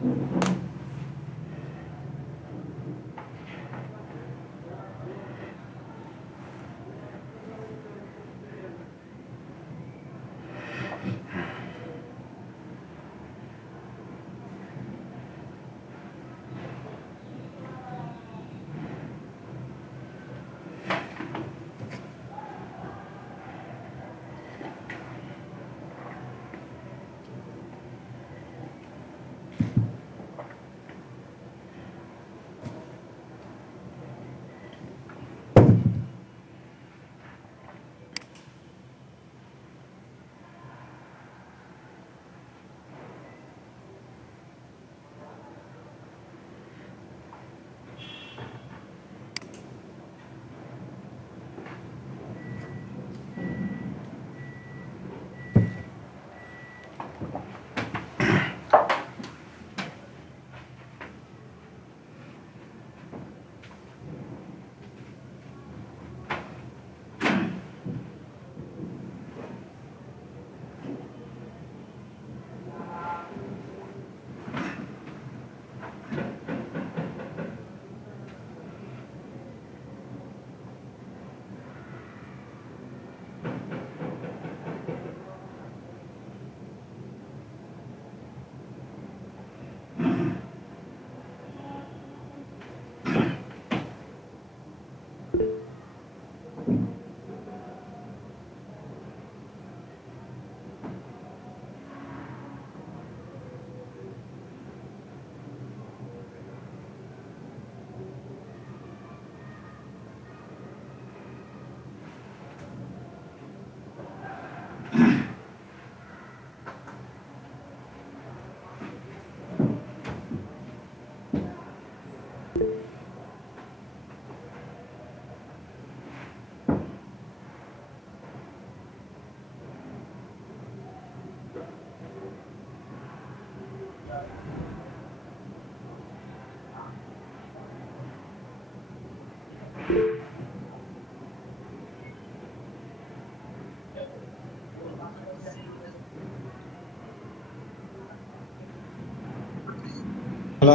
Hello,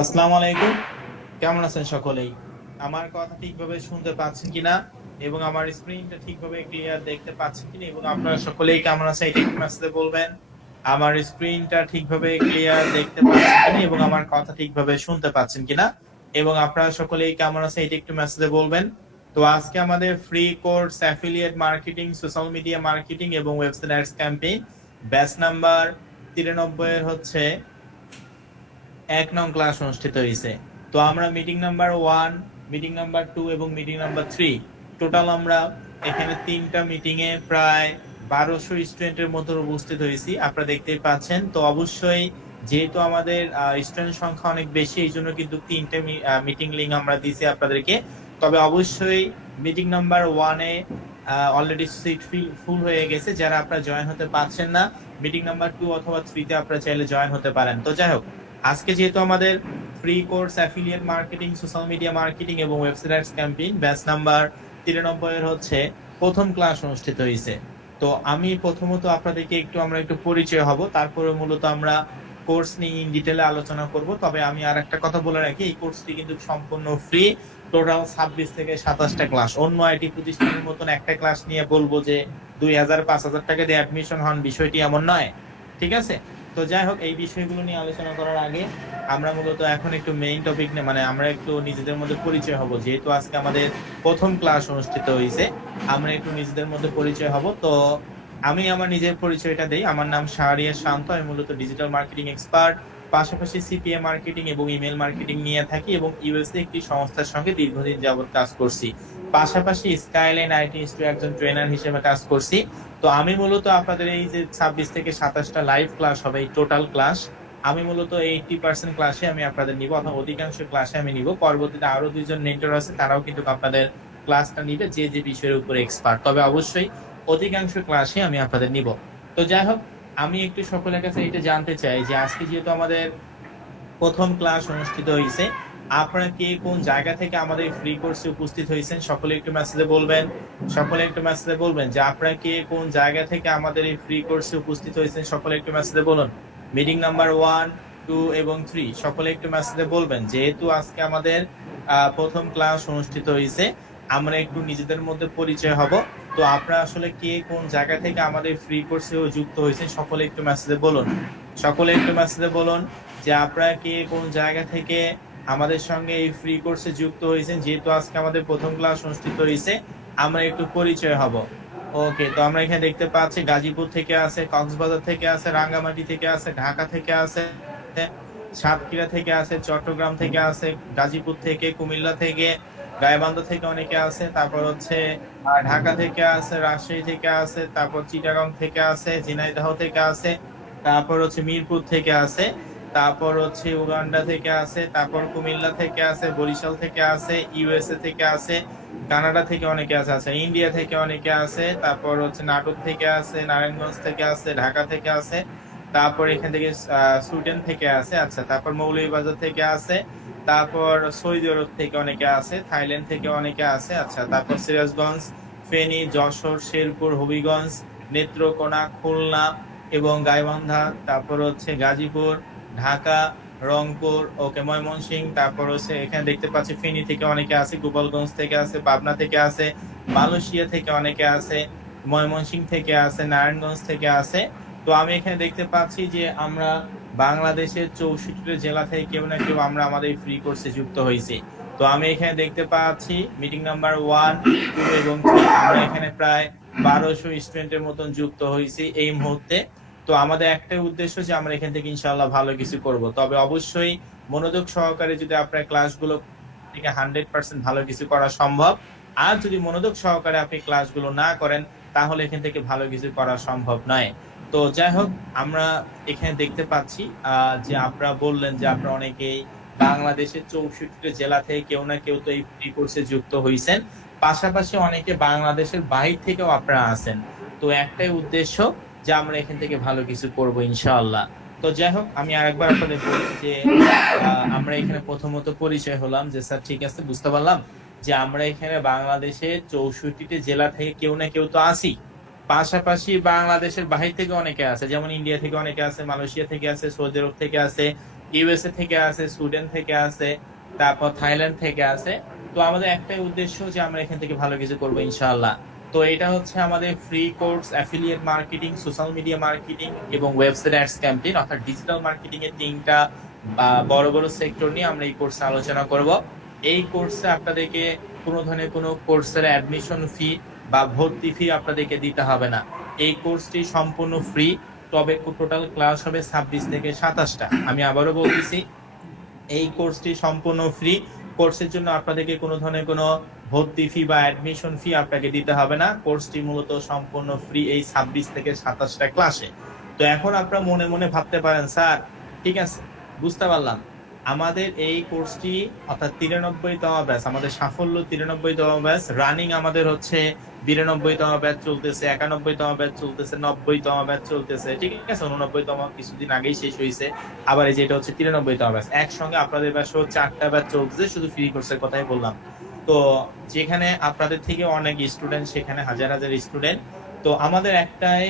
আসসালামু আলাইকুম। কেমন আছেন সকলেই? আমার কথা ঠিকভাবে শুনতে পাচ্ছেন কিনা এবং আমার স্ক্রিনটা ঠিকভাবে ক্লিয়ার দেখতে পাচ্ছেন কিনা এবং আপনারা সকলেই কেমন আছেন এটা একটু মেসেজে বলবেন। আমার স্ক্রিনটা ঠিকভাবে ক্লিয়ার দেখতে পাচ্ছেন কিনা এবং আমার কথা ঠিকভাবে শুনতে পাচ্ছেন কিনা এবং আপনারা সকলেই কেমন আছেন এটা একটু মেসেজে বলবেন। তো আজকে আমাদের free course affiliate marketing, social media marketing এবং website ads campaign batch number 93 এর হচ্ছে 1 নং ক্লাস অনুষ্ঠিত হয়েছে। তো আমরা মিটিং নাম্বার 1, মিটিং নাম্বার 2 এবং মিটিং নাম্বার 3 টোটাল আমরা এখানে 3টা মিটিং এ প্রায় 1200 স্টুডেন্টের মতো উপস্থিত হয়েছি, আপনারা দেখতেই পাচ্ছেন। তো অবশ্যই যেহেতু আমাদের স্টুডেন্ট সংখ্যা অনেক বেশি, এই জন্য কিন্তু 3টে মিটিং লিংক আমরা দিয়েছি আপনাদেরকে। তবে অবশ্যই মিটিং নাম্বার 1 এ অলরেডি সিট ফুল হয়ে গেছে, যারা আপনারা জয়েন হতে পারছেন না মিটিং নাম্বার 2 অথবা 3 তে আপনারা চাইলে জয়েন হতে পারেন। তো যাই হোক, আজকে যেহেতু আমাদের free course affiliate marketing, social media marketing এবং website ads campaign batch number 93 এর হচ্ছে প্রথম ক্লাস অনুষ্ঠিত হয়েছে। তো আমি প্রথমত আপনাদেরকে আমরা একটু পরিচয় হব, তারপরে মূলত আমরা কোর্স নিয়ে ইন ডিটেলে আলোচনা করব। তবে আমি আর একটা কথা বলে রাখি, এই কোর্সটি কিন্তু সম্পূর্ণ ফ্রি। টোটাল 26 থেকে 27টা ক্লাস। অন্য আইটি প্রতিষ্ঠানের মতন একটা ক্লাস নিয়ে বলবো যে 2000-5000 টাকা দিয়ে অ্যাডমিশন হন, বিষয়টি এমন নয়, ঠিক আছে? তো যাই হোক, এই বিষয়গুলো নিয়ে আলোচনা করার আগে আমরা মূলত এখন একটু মেইন টপিক নিয়ে আমরা একটু নিজেদের মধ্যে পরিচয় হব। যেহেতু আজকে আমাদের প্রথম ক্লাস অনুষ্ঠিত হয়েছে, আমরা একটু নিজেদের মধ্যে পরিচয় হব। তো আমি আমার নিজের পরিচয়টা দেই। আমার নাম শাহরিয়ার শান্ত, আমি মূলত ডিজিটাল মার্কেটিং এক্সপার্ট, পাশাপাশি সিপিএ মার্কেটিং এবং ইমেল মার্কেটিং নিয়ে থাকি এবং ইউএসএ একটি সংস্থার সঙ্গে দীর্ঘদিন যাবত কাজ করছি। পাশাপাশি স্কাইলাইন আইটি ইনস্টিটিউটে একজন ট্রেনার হিসেবে কাজ করছি। তো আমি মূলত আপনাদের এই যে 26 থেকে 27টা লাইভ ক্লাস হবে, এই টোটাল ক্লাস আমি মূলত 80% ক্লাসে আমি আপনাদের নিব, অথবা অধিকাংশ ক্লাসে আমি নিব। পরবর্তীতে আরো দুইজন মেন্টর আছে, তারাও কিন্তু আপনাদের ক্লাসটা নিবে যে যে বিষয়ের উপরে এক্সপার্ট। তবে অবশ্যই অধিকাংশ ক্লাসে আমি আপনাদের নিব। তো যাই হোক, আমি একটু সকলের কাছে এটা জানতে চাই যে আজকে যেহেতু আমাদের প্রথম ক্লাস অনুষ্ঠিত হয়েছে, আপনারা কে কোন জায়গা থেকে আমাদের ফ্রি কোর্সে উপস্থিত হয়েছেন সকলে একটু মেসেজে বলবেন। সকলে একটু মেসেজে বলবেন যে আপনারা কে কোন জায়গা থেকে আমাদের এই ফ্রি কোর্সে উপস্থিত হয়েছেন, সকলে একটু মেসেজে বলুন। মিটিং নাম্বার 1, 2 এবং 3 সকলে একটু মেসেজে বলবেন, যেহেতু আজকে আমাদের প্রথম ক্লাস অনুষ্ঠিত হয়েছে, আমরা একটু নিজেদের মধ্যে পরিচয় হব। তো আপনারা আসলে কে কোন জায়গা থেকে আমাদের ফ্রি কোর্সে যুক্ত হয়েছেন সকলে একটু মেসেজে বলুন। সকলে একটু মেসেজে বলুন যে আপনারা কে কোন জায়গা থেকে আমাদের সঙ্গে এই ফ্রি কোর্সে যুক্ত হয়েছেন, যেহেতু আজকে আমাদের প্রথম ক্লাস অনুষ্ঠিত হয়েছে, আমরা একটু পরিচয় হব। ওকে, তো আমরা এখানে দেখতে পাচ্ছি গাজীপুর থেকে আছে, কক্সবাজার থেকে আছে, রাঙ্গামাটি থেকে আছে, ঢাকা থেকে আছে, সাতক্ষীরা থেকে আছে, চট্টগ্রাম থেকে আছে, গাজীপুর থেকে, কুমিল্লা থেকে, গাইবান্ধা থেকে অনেকে আছে, তারপর হচ্ছে ঢাকা থেকে আছে, রাজশাহী থেকে আছে, তারপর চিটাগাং থেকে আছে, ঝিনাইদহ থেকে আছে, তারপর হচ্ছে মিরপুর থেকে আছে, তারপর হচ্ছে উগান্ডা থেকে আছে, তারপর কুমিল্লা থেকে আছে, বরিশাল থেকে আছে, ইউএসএ থেকে আছে, কানাডা থেকে অনেকে আছে, আচ্ছা ইন্ডিয়া থেকে অনেকে আছে, তারপর হচ্ছে নাটক থেকে আছে, নারায়ণগঞ্জ থেকে আছে, ঢাকা থেকে আছে, তারপর এখান থেকে সুইডেন থেকে আছে, আচ্ছা তারপর মৌলভীবাজার থেকে আছে, তারপর সৌদি আরব থেকে অনেকে আছে, থাইল্যান্ড থেকে অনেকে আছে, আচ্ছা তারপর সিরাজগঞ্জ, ফেনী, যশোর, শেরপুর, হবিগঞ্জ, নেত্রকোনা, খুলনা এবং গাইবান্ধা, তারপর হচ্ছে গাজীপুর, ঢাকা, রংপুর, ওকে ময়মনসিংহ, তারপর হচ্ছে এখানে দেখতে পাচ্ছি ফেনী থেকে অনেকে আছে, গোপালগঞ্জ থেকে আছে, পাবনা থেকে আছে, মালয়েশিয়া থেকে অনেকে আছে, ময়মনসিংহ থেকে আছে, নারায়ণগঞ্জ থেকে আছে। তো আমি এখানে দেখতে পাচ্ছি যে আমরা বাংলাদেশের 64 জেলা থেকে কেউ না কেউ আমরা আমাদের ফ্রি কোর্সে যুক্ত হয়েছি। তো আমি এখানে দেখতে পাচ্ছি মিটিং নাম্বার 1, 2 এবং 3 আমরা এখানে প্রায় 1200 স্টুডেন্টের মতন যুক্ত হয়েছি এই মুহূর্তে। তো আমাদের একটাই উদ্দেশ্য যে আমরা এখান থেকে ইনশাআল্লাহ ভালো কিছু করব, তবে অবশ্যই মনোযোগ সহকারে যদি আপনার ক্লাসগুলো থেকে 100% ভালো কিছু করা সম্ভব। আর যদি মনোযোগ সহকারে আপনি ক্লাসগুলো না করেন, তাহলে এখান থেকে ভালো কিছু করা সম্ভব নয়। তো যাই হোক, আমরা এখানে দেখতে পাচ্ছি যে আপনারা বললেন যে আপনারা অনেকেই বাংলাদেশের 64 জেলা থেকে কেউ না কেউ তো এই ফ্রি কোর্সে যুক্ত হয়েছেন, পাশাপাশি অনেকে বাংলাদেশের বাইরে থেকেও আপনারা আছেন। তো একটাই উদ্দেশ্য যে আমরা এখান থেকে ভালো কিছু করব ইনশাআল্লাহ। তো যাই হোক, আমি আরেকবার আপনাদের বলি যে আমরা এখানে প্রথমত পরিচয় হলাম যে স্যার ঠিক আছে, বুঝতে পারলাম যে আমরা এখানে বাংলাদেশের 64 জেলা থেকে কেউ না কেউ তো আসি, পাশাপাশি বাংলাদেশের বাহির থেকে অনেকে আছে, যেমন ইন্ডিয়া থেকে অনেকে আছে, মালয়েশিয়া থেকে আছে, সৌদি আরব থেকে আছে, ইউএসএ থেকে আছে, সুইডেন থেকে আছে, তারপর থাইল্যান্ড থেকে আছে। তো আমাদের একটাই উদ্দেশ্য যে আমরা এখান থেকে ভালো কিছু করবো ইনশাআল্লাহ। তো এটা হচ্ছে আমাদের free course affiliate marketing, social media marketing এবং ওয়েবসাইট অ্যাডস ক্যাম্পেইন, অর্থাৎ ডিজিটাল মার্কেটিং এর তিনটা বড় বড় সেক্টর নিয়ে আমরা এই কোর্সে আলোচনা করব। এই কোর্সে আপনাদেরকে কোনো ধরনের কোনো কোর্সের অ্যাডমিশন ফি বা ভর্তি ফি আপনাদেরকে দিতে হবে না। এই কোর্সটি সম্পূর্ণ ফ্রি, তবে টোটাল ক্লাস হবে 26 থেকে 27টা। আমি আবারও বলতেছি, এই কোর্সটি সম্পূর্ণ ফ্রি। কোর্সের জন্য আপনাদেরকে কোনো ধরনের কোনো ভর্তি ফি বা অ্যাডমিশন ফি আপনাকে দিতে হবে না। কোর্সটি মূলত সম্পূর্ণ ফ্রি এই 26 থেকে 27টা ক্লাসে। তো এখন আপনারা মনে মনে ভাবতে পারেন, স্যার ঠিক আছে বুঝতে পারলাম, আমাদের এই কোর্সটি অর্থাৎ 93তম ব্যাচ, আমাদের সাফল্য 93তম ব্যাচ, রানিং আমাদের হচ্ছে 92তম ব্যাচ চলতেছে, 91তম ব্যাচ চলতেছে, 90তম ব্যাচ চলতেছে, ঠিক আছে, 89তম কিছুদিন আগেই শেষ হয়েছে, আবার এই যে এটা হচ্ছে 93তম ব্যাচ। একসঙ্গে আপনাদের ব্যাচও 4টা ব্যাচ চলতেছে, শুধু ফ্রি কোর্সের কথাই বললাম। তো যেখানে আপনাদের থেকে অনেক স্টুডেন্ট, সেখানে হাজার হাজার স্টুডেন্ট। তো আমাদের একটাই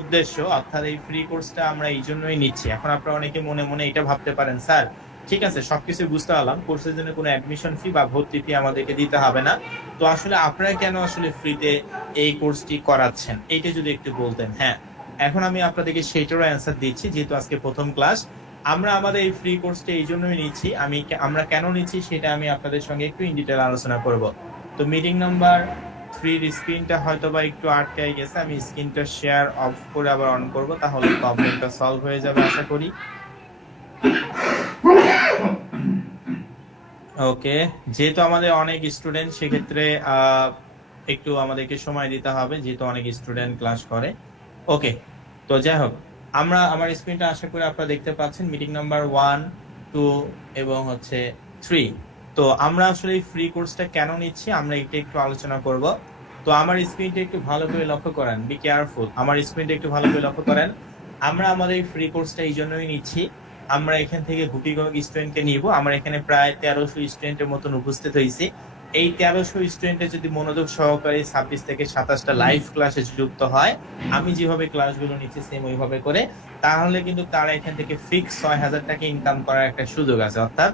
উদ্দেশ্য, অর্থাৎ এই ফ্রি কোর্সটা আমরা এই জন্যই নিচ্ছি। এখন আপনারা অনেকে মনে মনে এটা ভাবতে পারেন, স্যার ঠিক আছে সবকিছু বুঝতে পারলাম, কোর্সের জন্য কোনো অ্যাডমিশন ফি বা ভর্তি ফি আমাদেরকে দিতে হবে না, তো আসলে আপনারা কেন আসলে ফ্রিতে এই কোর্সটি করাচ্ছেন, এইটা যদি একটু বলতেন। হ্যাঁ, এখন আমি আপনাদেরকে সেইটারও অ্যান্সার দিচ্ছি, যেহেতু আজকে প্রথম ক্লাস। আমরা আমাদের এই ফ্রি কোর্সটা এই জন্যই নিচ্ছি, আমরা কেন নিচ্ছি সেটা আমি আপনাদের সঙ্গে একটু ইন ডিটেল আলোচনা করব। তো মিটিং নাম্বার 3 স্ক্রিনটা হয়তো বা একটু আটকাই গেছে, আমি স্ক্রিনটা শেয়ার অফ করে আবার অন করব, তাহলে প্রবলেমটা সলভ হয়ে যাবে আশা করি। ওকে, যেহেতু আমাদের অনেক স্টুডেন্ট, সেক্ষেত্রে একটু আমাদেরকে সময় দিতে হবে, যেহেতু অনেক স্টুডেন্ট ক্লাস করে। ওকে, তো যাই হোক, আমার স্ক্রিনটা আশা করি আপনারা দেখতে পাচ্ছেন, মিটিং নাম্বার 1, 2 এবং হচ্ছে 3। তো আমরা আসলে এই ফ্রি কোর্সটা কেন নিচ্ছি আমরা এটা একটু আলোচনা করব। তো আমার স্ক্রিনটা একটু ভালো করে লক্ষ্য করেন, বি কেয়ারফুল, আমার স্ক্রিনটা একটু ভালো করে লক্ষ্য করেন। আমরা আমাদের ফ্রি কোর্সটা এই জন্যই নিচ্ছি, আমরা এখান থেকে গুটি কয়েক স্টুডেন্টকে নিব। আমরা এখানে প্রায় 1300 স্টুডেন্টের মতন উপস্থিত হয়েছি। এই 1300 স্টুডেন্টের যদি মনোযোগ সহকারে 26 থেকে 27টা লাইভ ক্লাসে যুক্ত হয়, আমি যেভাবে ক্লাসগুলো নিচ্ছি সেম ওইভাবে করে, তাহলে কিন্তু তারা এখান থেকে ফিক্স 6000 টাকা ইনকাম করার একটা সুযোগ আছে। অর্থাৎ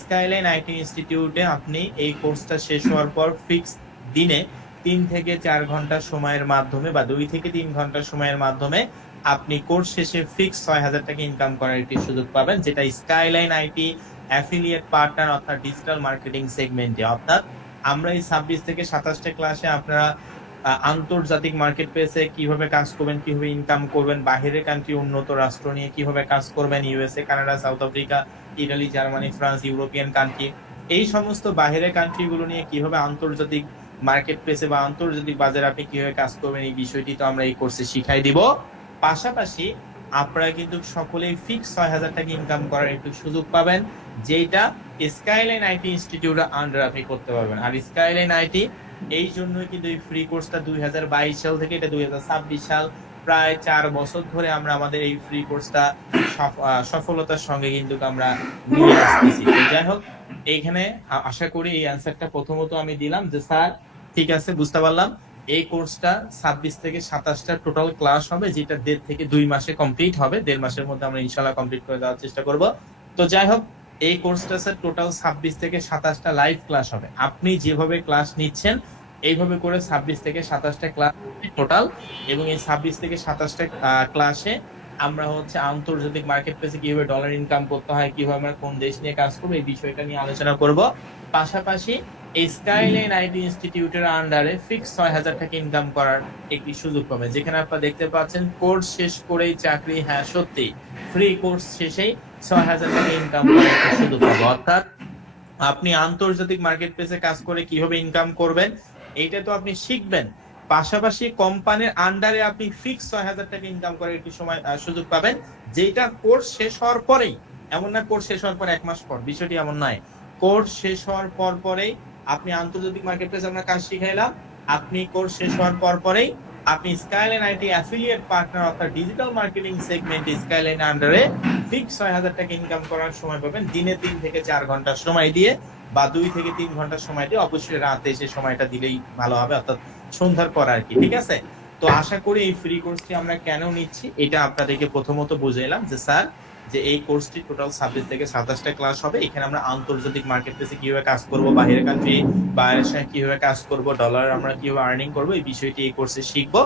স্কাইলাইন আইটি ইনস্টিটিউটে আপনি এই কোর্সটা শেষ হওয়ার পর ফিক্স দিনে 3 থেকে 4 ঘন্টা সময়ের মাধ্যমে বা 2 থেকে 3 ঘন্টা সময়ের মাধ্যমে আপনি কোর্স শেষে ফিক্স 6000 টাকা ইনকাম করার একটি সুযোগ পাবেন, যেটা স্কাইলাইন আইটি অ্যাফিলিয়েট পার্টনার অর্থাৎ ডিজিটাল মার্কেটিং সেগমেন্টে। অর্থাৎ আমরা এই 26 থেকে 27টা ক্লাসে আপনারা আন্তর্জাতিক মার্কেট প্লেসে কিভাবে কাজ করবেন, কিভাবে ইনকাম করবেন, বাহিরের কান্ট্রি উন্নত রাষ্ট্র নিয়ে কিভাবে কাজ করবেন, USA, Canada, south Africa, Italy, Germany, France, European country, এই সমস্ত বাহিরের কান্ট্রিগুলো নিয়ে কিভাবে আন্তর্জাতিক মার্কেট প্লেসে বা আন্তর্জাতিক বাজারে আপনি কিভাবে কাজ করবেন, এই বিষয়টি তো আমরা এই কোর্সে শিখাই দিব। পাশাপাশি আপনারা কিন্তু সকলেই ফিক্স 6000 টাকা ইনকাম করার একটু সুযোগ পাবেন, যেটা স্কাইলাইন আইটি ইনস্টিটিউটের আন্ডার আপনি করতে পারবেন। আর স্কাইলাইন আইটি এই জন্যই কিন্তু এই ফ্রি কোর্সটা 2022 সাল থেকে এটা 2026 সাল, প্রায় 4 বছর ধরে আমরা আমাদের এই ফ্রি কোর্সটা সফলতার সঙ্গে কিন্তু আমরা নিয়ে আসতেছি। তো যাই হোক, এইখানে আশা করি এই অ্যান্সারটা প্রথমত আমি দিলাম যে স্যার ঠিক আছে, বুঝতে পারলাম। এই কোর্সটা 26 থেকে 27টা টোটাল ক্লাস হবে, যেটা 1.5 থেকে 2 মাসে কমপ্লিট হবে। 1.5 মাসের মধ্যে আমরা ইনশাআল্লাহ কমপ্লিট করে দেওয়ার চেষ্টা করব। তো যাই হোক, এই কোর্সটা স্যার টোটাল 26 থেকে 27টা লাইভ ক্লাস হবে। আপনি যেভাবে ক্লাস নিচ্ছেন এইভাবে করে 26 থেকে 27টা ক্লাস টোটাল, এবং এই 26 থেকে 27টা ক্লাসে আমরা হচ্ছে আন্তর্জাতিক মার্কেট প্লেসে কিভাবে ডলার ইনকাম করতে হয়, কিভাবে আমরা কোন দেশ নিয়ে কাজ করবো, এই বিষয়টা নিয়ে আলোচনা করব। পাশাপাশি এই স্কাইলাইন আইটি ইনস্টিটিউটের আন্ডারে ফিক্স 6000 টাকা ইনকাম করার একটি সুযোগ পাবে, যেখানে আপনারা দেখতে পাচ্ছেন কোর্স শেষ করেই চাকরি। হ্যাঁ সত্যি, ফ্রি কোর্স শেষেই 6000 টাকা ইনকাম করার একটা সুযোগ পাবে। অর্থাৎ আপনি আন্তর্জাতিক মার্কেট প্লেসে কাজ করে কিভাবে ইনকাম করবেন এইটা তো আপনি শিখবেন, পাশাপাশি কোম্পানির আন্ডারে আপনি ফিক্স 6000 টাকা ইনকাম করার একটি সময় সুযোগ পাবেন, যেটা কোর্স শেষ হওয়ার পরেই। এমন না কোর্স শেষ হওয়ার পর 1 মাস পর, বিষয়টি এমন নয়। কোর্স শেষ হওয়ার পর পরেই আপনি আন্তর্জাতিক মার্কেট প্লেসে আমরা কাজ শিখাইলাম, আপনি কোর্স শেষ হওয়ার পর পরেই আপনি স্কাইলাইন আইটি অ্যাফিলিয়েট পার্টনার অর্থাৎ ডিজিটাল মার্কেটিং সেগমেন্ট স্কাইলাইন আন্ডারে ফিক্স 6000 টাকা ইনকাম করার সময় পাবেন, দিনে 3 থেকে 4 ঘন্টা সময় দিয়ে বা 2 থেকে 3 ঘন্টা সময় দিয়ে। অবশ্যই রাতে এসে সময়টা দিলেই ভালো হবে, অর্থাৎ সন্ধ্যার পর আর কি, ঠিক আছে? তো আশা করি এই ফ্রি কোর্সটি আমরা কেন নিচ্ছি এটা আপনাদেরকে প্রথমত বুঝাইলাম, যে স্যার যে এই কোর্সটি টোটাল 26 থেকে 27টা ক্লাস হবে। এখানে আমরা আন্তর্জাতিক মার্কেট প্লেসে কিভাবে কাজ করব, বাইরের কান্ট্রি, বাইরের সঙ্গে কিভাবে কাজ করব, ডলার আমরা কিভাবে আর্নিং করব, এই বিষয়টি এই কোর্সে শিখবো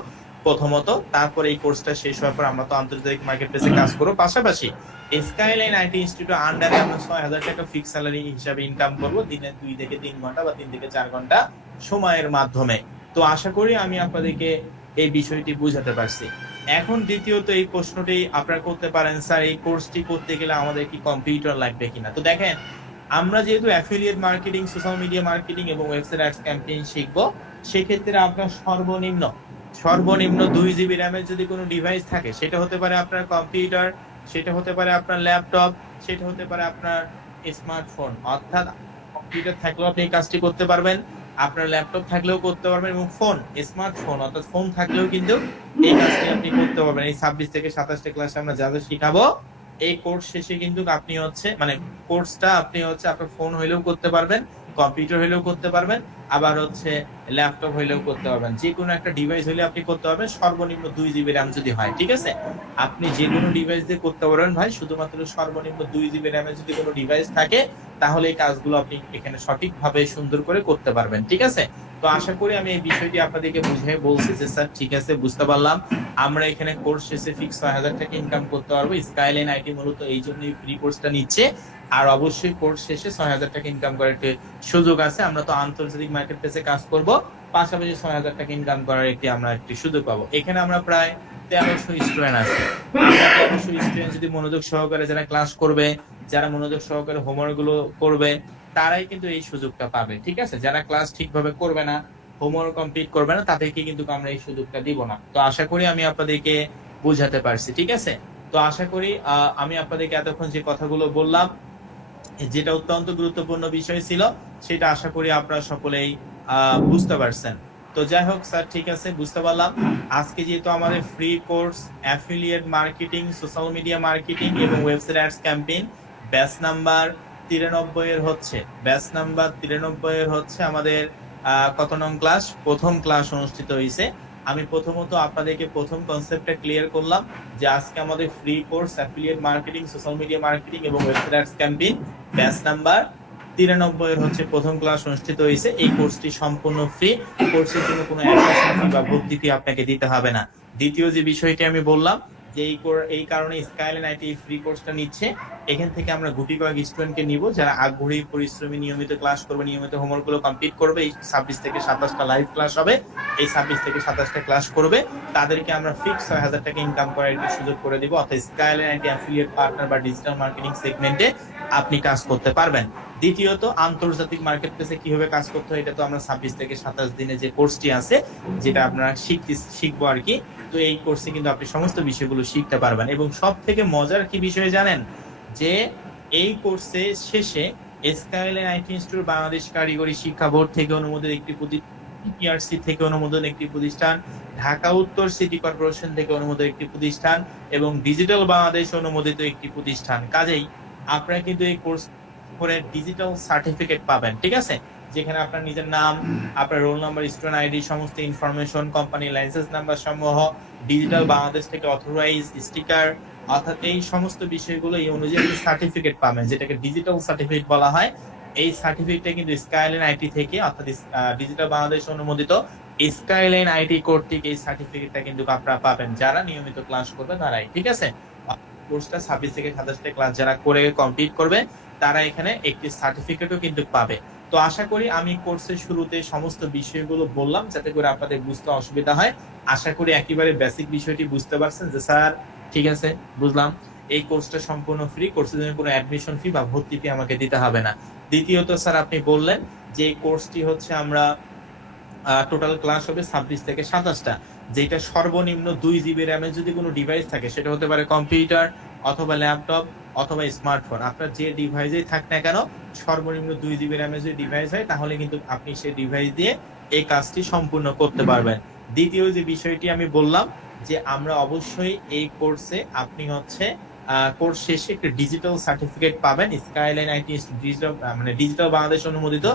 প্রথমত। তারপর এই কোর্সটা শেষ হওয়ার পর আমরা তো আন্তর্জাতিক মার্কেট প্লেসে কাজ করব, পাশাপাশি স্কাইলাইন আইটি ইনস্টিটিউট আন্ডারে আমরা 6000 টাকা ফিক্স স্যালারি হিসাবে ইনকাম করব, দিনে 2 থেকে 3 ঘন্টা বা 3 থেকে 4 ঘন্টা সময়ের মাধ্যমে। তো আশা করি আমি আপনাদেরকে এই বিষয়টি বুঝাতে পারছি। এখন দ্বিতীয়ত এই প্রশ্নটি আপনারা করতে পারেন, স্যার এই কোর্সটি করতে গেলে আমাদের কি কম্পিউটার লাগবে কিনা? তো দেখেন, আমরা যেহেতু affiliate marketing, social media marketing এবং ওয়েবসাইট অ্যাডস ক্যাম্পেইন শিখবো, সেক্ষেত্রে আপনার সর্বনিম্ন 2 জিবি র্যামের যদি কোনো ডিভাইস থাকে, সেটা হতে পারে আপনার কম্পিউটার, সেটা হতে পারে আপনার ল্যাপটপ, সেটা হতে পারে আপনার স্মার্টফোন। অর্থাৎ কম্পিউটার থাকলেও আপনি এই কাজটি করতে পারবেন, আপনার ল্যাপটপ থাকলেও করতে পারবেন, এবং স্মার্টফোন অর্থাৎ ফোন থাকলেও কিন্তু এই কাজটি আপনি করতে পারবেন। এই 26 থেকে 27টা ক্লাসে আমরা যা যা শিখাবো, এই কোর্স শেষে কিন্তু আপনি হচ্ছে মানে কোর্সটা আপনি হচ্ছে আপনার ফোন হইলেও করতে পারবেন, কম্পিউটার হইলেও করতে পারবেন, আবার হচ্ছে ল্যাপটপ হইলেও করতে পারবেন। যে কোনো একটা ডিভাইস হইলে আপনি করতে পারবেন, সর্বনিম্ন 2 জিবি র্যাম যদি হয়, ঠিক আছে? আপনি যে কোনো ডিভাইস দিয়ে করতে পারবেন ভাই, শুধুমাত্র সর্বনিম্ন 2 জিবি র্যামের যদি কোনো ডিভাইস থাকে, তাহলে এই কাজগুলো আপনি এখানে সঠিকভাবে সুন্দর করে করতে পারবেন, ঠিক আছে? তো আশা করি আমি এই বিষয়টি আপনাদেরকে বুঝিয়ে বলছি যে স্যার ঠিক আছে, বুঝতে পারলাম। আমরা এখানে কোর্স শেষে ফিক্স 6000 টাকা ইনকাম করতে পারবো। স্কাইলাইন আইটি মূলত এই জন্যই ফ্রি কোর্সটা নিচ্ছে, আর অবশ্যই কোর্স শেষে 6000 টাকা ইনকাম করার একটি সুযোগ আছে। আমরা তো আন্তর্জাতিক মার্কেট প্লেসে কাজ করব, পাশাপাশি 6000 টাকা ইনকাম করার আমরা একটি সুযোগ পাবো। এখানে আমরা প্রায় 1300 স্টুডেন্ট আছে। আমরা 1300 স্টুডেন্ট যদি মনোযোগ সহকারে যারা ক্লাস করবে, যারা মনোযোগ সহকারে হোমওয়ার্ক গুলো করবে, তারাই কিন্তু এই সুযোগটা পাবে, ঠিক আছে? যারা ক্লাস ঠিকভাবে করবে না, হোমওয়ার্ক কমপ্লিট করবে না, তাদেরকে কিন্তু আমরা এই সুযোগটা দিব না। তো আশা করি আমি আপনাদেরকে বুঝাতে পারছি, ঠিক আছে? তো আশা করি আমি আপনাদেরকে এতক্ষণ যে কথাগুলো বললাম, যেটা অত্যন্ত গুরুত্বপূর্ণ বিষয় ছিল, সেটা আশা করি আপনারা সকলেই বুঝতে পারছেন। তো যাই হোক স্যার, ঠিক আছে, বুঝতে পারলাম। আজকে যেহেতু আমাদের free course affiliate marketing, social media marketing এবং website ads campaign batch number 93 এর হচ্ছে ব্যাচ নাম্বার 93 এর হচ্ছে আমাদের কত নং ক্লাস, প্রথম ক্লাস অনুষ্ঠিত হয়েছে। আমি প্রথমত আপনাদেরকে প্রথম কনসেপ্টটা ক্লিয়ার করলাম যে আজকে আমাদের free course affiliate marketing, social media marketing এবং website ads campaign batch number 93 এর হচ্ছে প্রথম ক্লাস অনুষ্ঠিত হয়েছে। এই কোর্সটি সম্পূর্ণ ফ্রি, কোর্সের জন্য কোনো অ্যাডমিশন ফি বা ভর্তি ফি আপনাকে দিতে হবে না। দ্বিতীয় যে বিষয়টি আমি বললাম যে এই কারণে স্কাইলাইন আইটি ফ্রি কোর্সটা নিচ্ছে, এখান থেকে আমরা গুটি কয়েক স্টুডেন্টকে নিব যারা আগ্রহী, পরিশ্রমী, নিয়মিত ক্লাস করবে, নিয়মিত হোমওয়ার্কগুলো কমপ্লিট করবে। এই 26 থেকে 27টা লাইভ ক্লাস হবে, এই 26 থেকে 27টা ক্লাস করবে, তাদেরকে আমরা ফিক্স 6,000 টাকা ইনকাম করার একটি সুযোগ করে দিব। অর্থাৎ স্কাইলাইন আইটি অ্যাফিলিয়েট পার্টনার বা ডিজিটাল মার্কেটিং সেগমেন্টে আপনি কাজ করতে পারবেন। দ্বিতীয়ত, আন্তর্জাতিক মার্কেট প্লেসে কিভাবে কাজ করতে হয় এটা তো আমরা 26 থেকে 27 দিনে যে কোর্সটি আছে যেটা আপনারা শিখবো আর কি। তো এই কোর্সে কিন্তু আপনি সমস্ত বিষয়গুলো শিখতে পারবেন। এবং সব থেকে মজার কি বিষয় জানেন, যে এই কোর্সে শেষে স্কাইলাইন আইটি ইনস্টিটিউট বাংলাদেশ কারিগরি শিক্ষা বোর্ড থেকে অনুমোদিত একটি পিআরসি থেকে অনুমোদন একটি প্রতিষ্ঠান, ঢাকা উত্তর সিটি কর্পোরেশন থেকে অনুমোদিত একটি প্রতিষ্ঠান এবং ডিজিটাল বাংলাদেশ অনুমোদিত একটি প্রতিষ্ঠান। কাজেই আপনারা কিন্তু এই কোর্স করে ডিজিটাল সার্টিফিকেট পাবেন, ঠিক আছে, যেখানে আপনার নিজের নাম, আপনার রোল নাম্বার, স্টুডেন্ট আইডি, সমস্ত ইনফরমেশন, কোম্পানি লাইসেন্স নাম্বার সমূহ, ডিজিটাল বাংলাদেশ থেকে অথরাইজ স্টিকার, অর্থাৎ এই সমস্ত বিষয়গুলো এই অনুযায়ী আপনি সার্টিফিকেট পাবেন, যেটাকে ডিজিটাল সার্টিফিকেট বলা হয়। এই সার্টিফিকেটটা কিন্তু স্কাইলাইন আইটি থেকে, অর্থাৎ ডিজিটাল বাংলাদেশ অনুমোদিত স্কাইলাইন আইটি কর্তৃক এই সার্টিফিকেটটা কিন্তু আপনারা পাবেন যারা নিয়মিত ক্লাস করবে তারাই, ঠিক আছে। কোর্সটা 26 থেকে 27টা ক্লাস যারা করে কমপ্লিট করবে তারা এখানে একটি সার্টিফিকেটও কিন্তু পাবে। তো আশা করি আমি কোর্সের শুরুতে সমস্ত বিষয়গুলো বললাম যাতে করে আপনাদের বুঝতে অসুবিধা হয়। আশা করি একেবারে বেসিক বিষয়টি বুঝতে পারছেন যে স্যার ঠিক আছে বুঝলাম, এই কোর্সটা সম্পূর্ণ ফ্রি, কোর্সের জন্য কোনো অ্যাডমিশন ফি বা ভর্তি ফি আমাকে দিতে হবে না। দ্বিতীয়ত স্যার আপনি বললেন যে এই কোর্সটি হচ্ছে আমরা টোটাল ক্লাস হবে 26 থেকে 27টা, যেটা সর্বনিম্ন 2 জিবি র্যামের যদি কোনো ডিভাইস থাকে, সেটা হতে পারে কম্পিউটার অথবা ল্যাপটপ অথবা স্মার্টফোন, আপনার যে ডিভাইসেই থাক না কেন সর্বনিম্ন 2 জিবি র্যামের যদি ডিভাইস হয় তাহলে কিন্তু আপনি সেই ডিভাইস দিয়ে এই কাজটি সম্পূর্ণ করতে পারবেন। দ্বিতীয় যে বিষয়টি আমি বললাম যে আমরা অবশ্যই এই কোর্সে আপনি হচ্ছে কোর্স শেষে একটা ডিজিটাল সার্টিফিকেট পাবেন স্কাইলাইন আইটি ডিজিটাল মানে ডিজিটাল বাংলাদেশ অনুমোদিত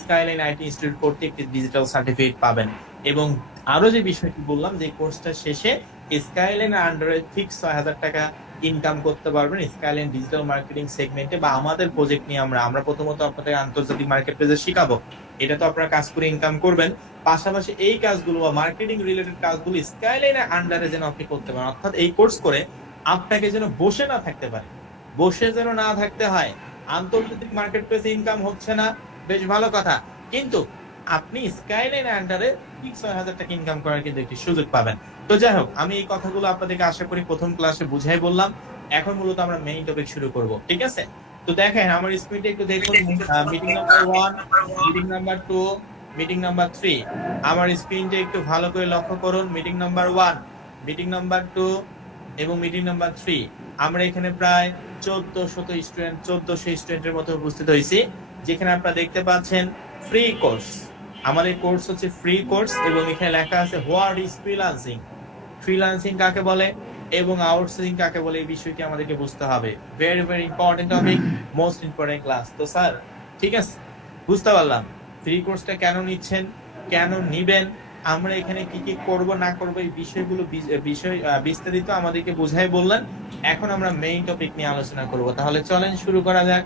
স্কাইলাইন আইটি ইনস্টিটিউট কর্তৃক একটি ডিজিটাল সার্টিফিকেট পাবেন। এবং আরো যে বিষয়টি বললাম যে কোর্সটা শেষে স্কাইলাইন আন্ডারে ফিক্স 6,000 টাকা ইনকাম করতে পারবেন স্কাইলাইন ডিজিটাল মার্কেটিং সেগমেন্টে বা আমাদের প্রজেক্ট নিয়ে। আমরা প্রথমত আপনাদের আন্তর্জাতিক মার্কেট প্লেসে শিখাবো, এটা তো আপনারা কাজ করে ইনকাম করবেন, পাশাপাশি এই কাজগুলো বা মার্কেটিং রিলেটেড কাজগুলো স্কাইলাইনের আন্ডারে যেন আপনি করতে পারেন। অর্থাৎ এই কোর্স করে আপনাকে যেন বসে না থাকতে পারে, বসে যেন না থাকতে হয়। আন্তর্জাতিক মার্কেট প্লেসে ইনকাম হচ্ছে না, বেশ ভালো কথা, কিন্তু আপনি স্কাইলাইন আন্ডারে 6,000 টাকা ইনকাম করার কিন্তু একটি সুযোগ পাবেন। তো যাই হোক, আমি এই কথাগুলো আপনাদেরকে আশা করি প্রথম ক্লাসে বুঝাই বললাম। এখন মূলত আমরা মেইন টপিক শুরু করব, ঠিক আছে। তো দেখেন আমার স্ক্রিনটা একটু দেখুন, meeting number 1, meeting number 2, meeting number 3, আমার স্ক্রিনটা একটু ভালো করে লক্ষ্য করুন। মিটিং নাম্বার 1, মিটিং নাম্বার 2 এবং মিটিং নাম্বার 3, আমরা এখানে প্রায় 1400 স্টুডেন্ট, 1400 স্টুডেন্টের মতো উপস্থিত হয়েছি, যেখানে আপনারা দেখতে পাচ্ছেন ফ্রি কোর্স। আমাদের কোর্স হচ্ছে ফ্রি কোর্স এবং এখানে লেখা আছে হোয়াট ইজ ফ্রিল্যান্সিং, ফ্রিল্যান্সিং কাকে বলে এবং আউটসোর্সিং কাকে বলে, এই বিষয়টি আমাদেরকে বুঝতে হবে। Very very important topic, most important class. তো স্যার ঠিক আছে, বুঝতে পারলাম ফ্রি কোর্সটা কেন নিচ্ছেন, কেন নিবেন, আমরা এখানে কি কি করব না করব, এই বিষয়গুলো বিস্তারিত আমাদেরকে বুঝাই বললেন। এখন আমরা মেইন টপিক নিয়ে আলোচনা করব। তাহলে চলেন শুরু করা যাক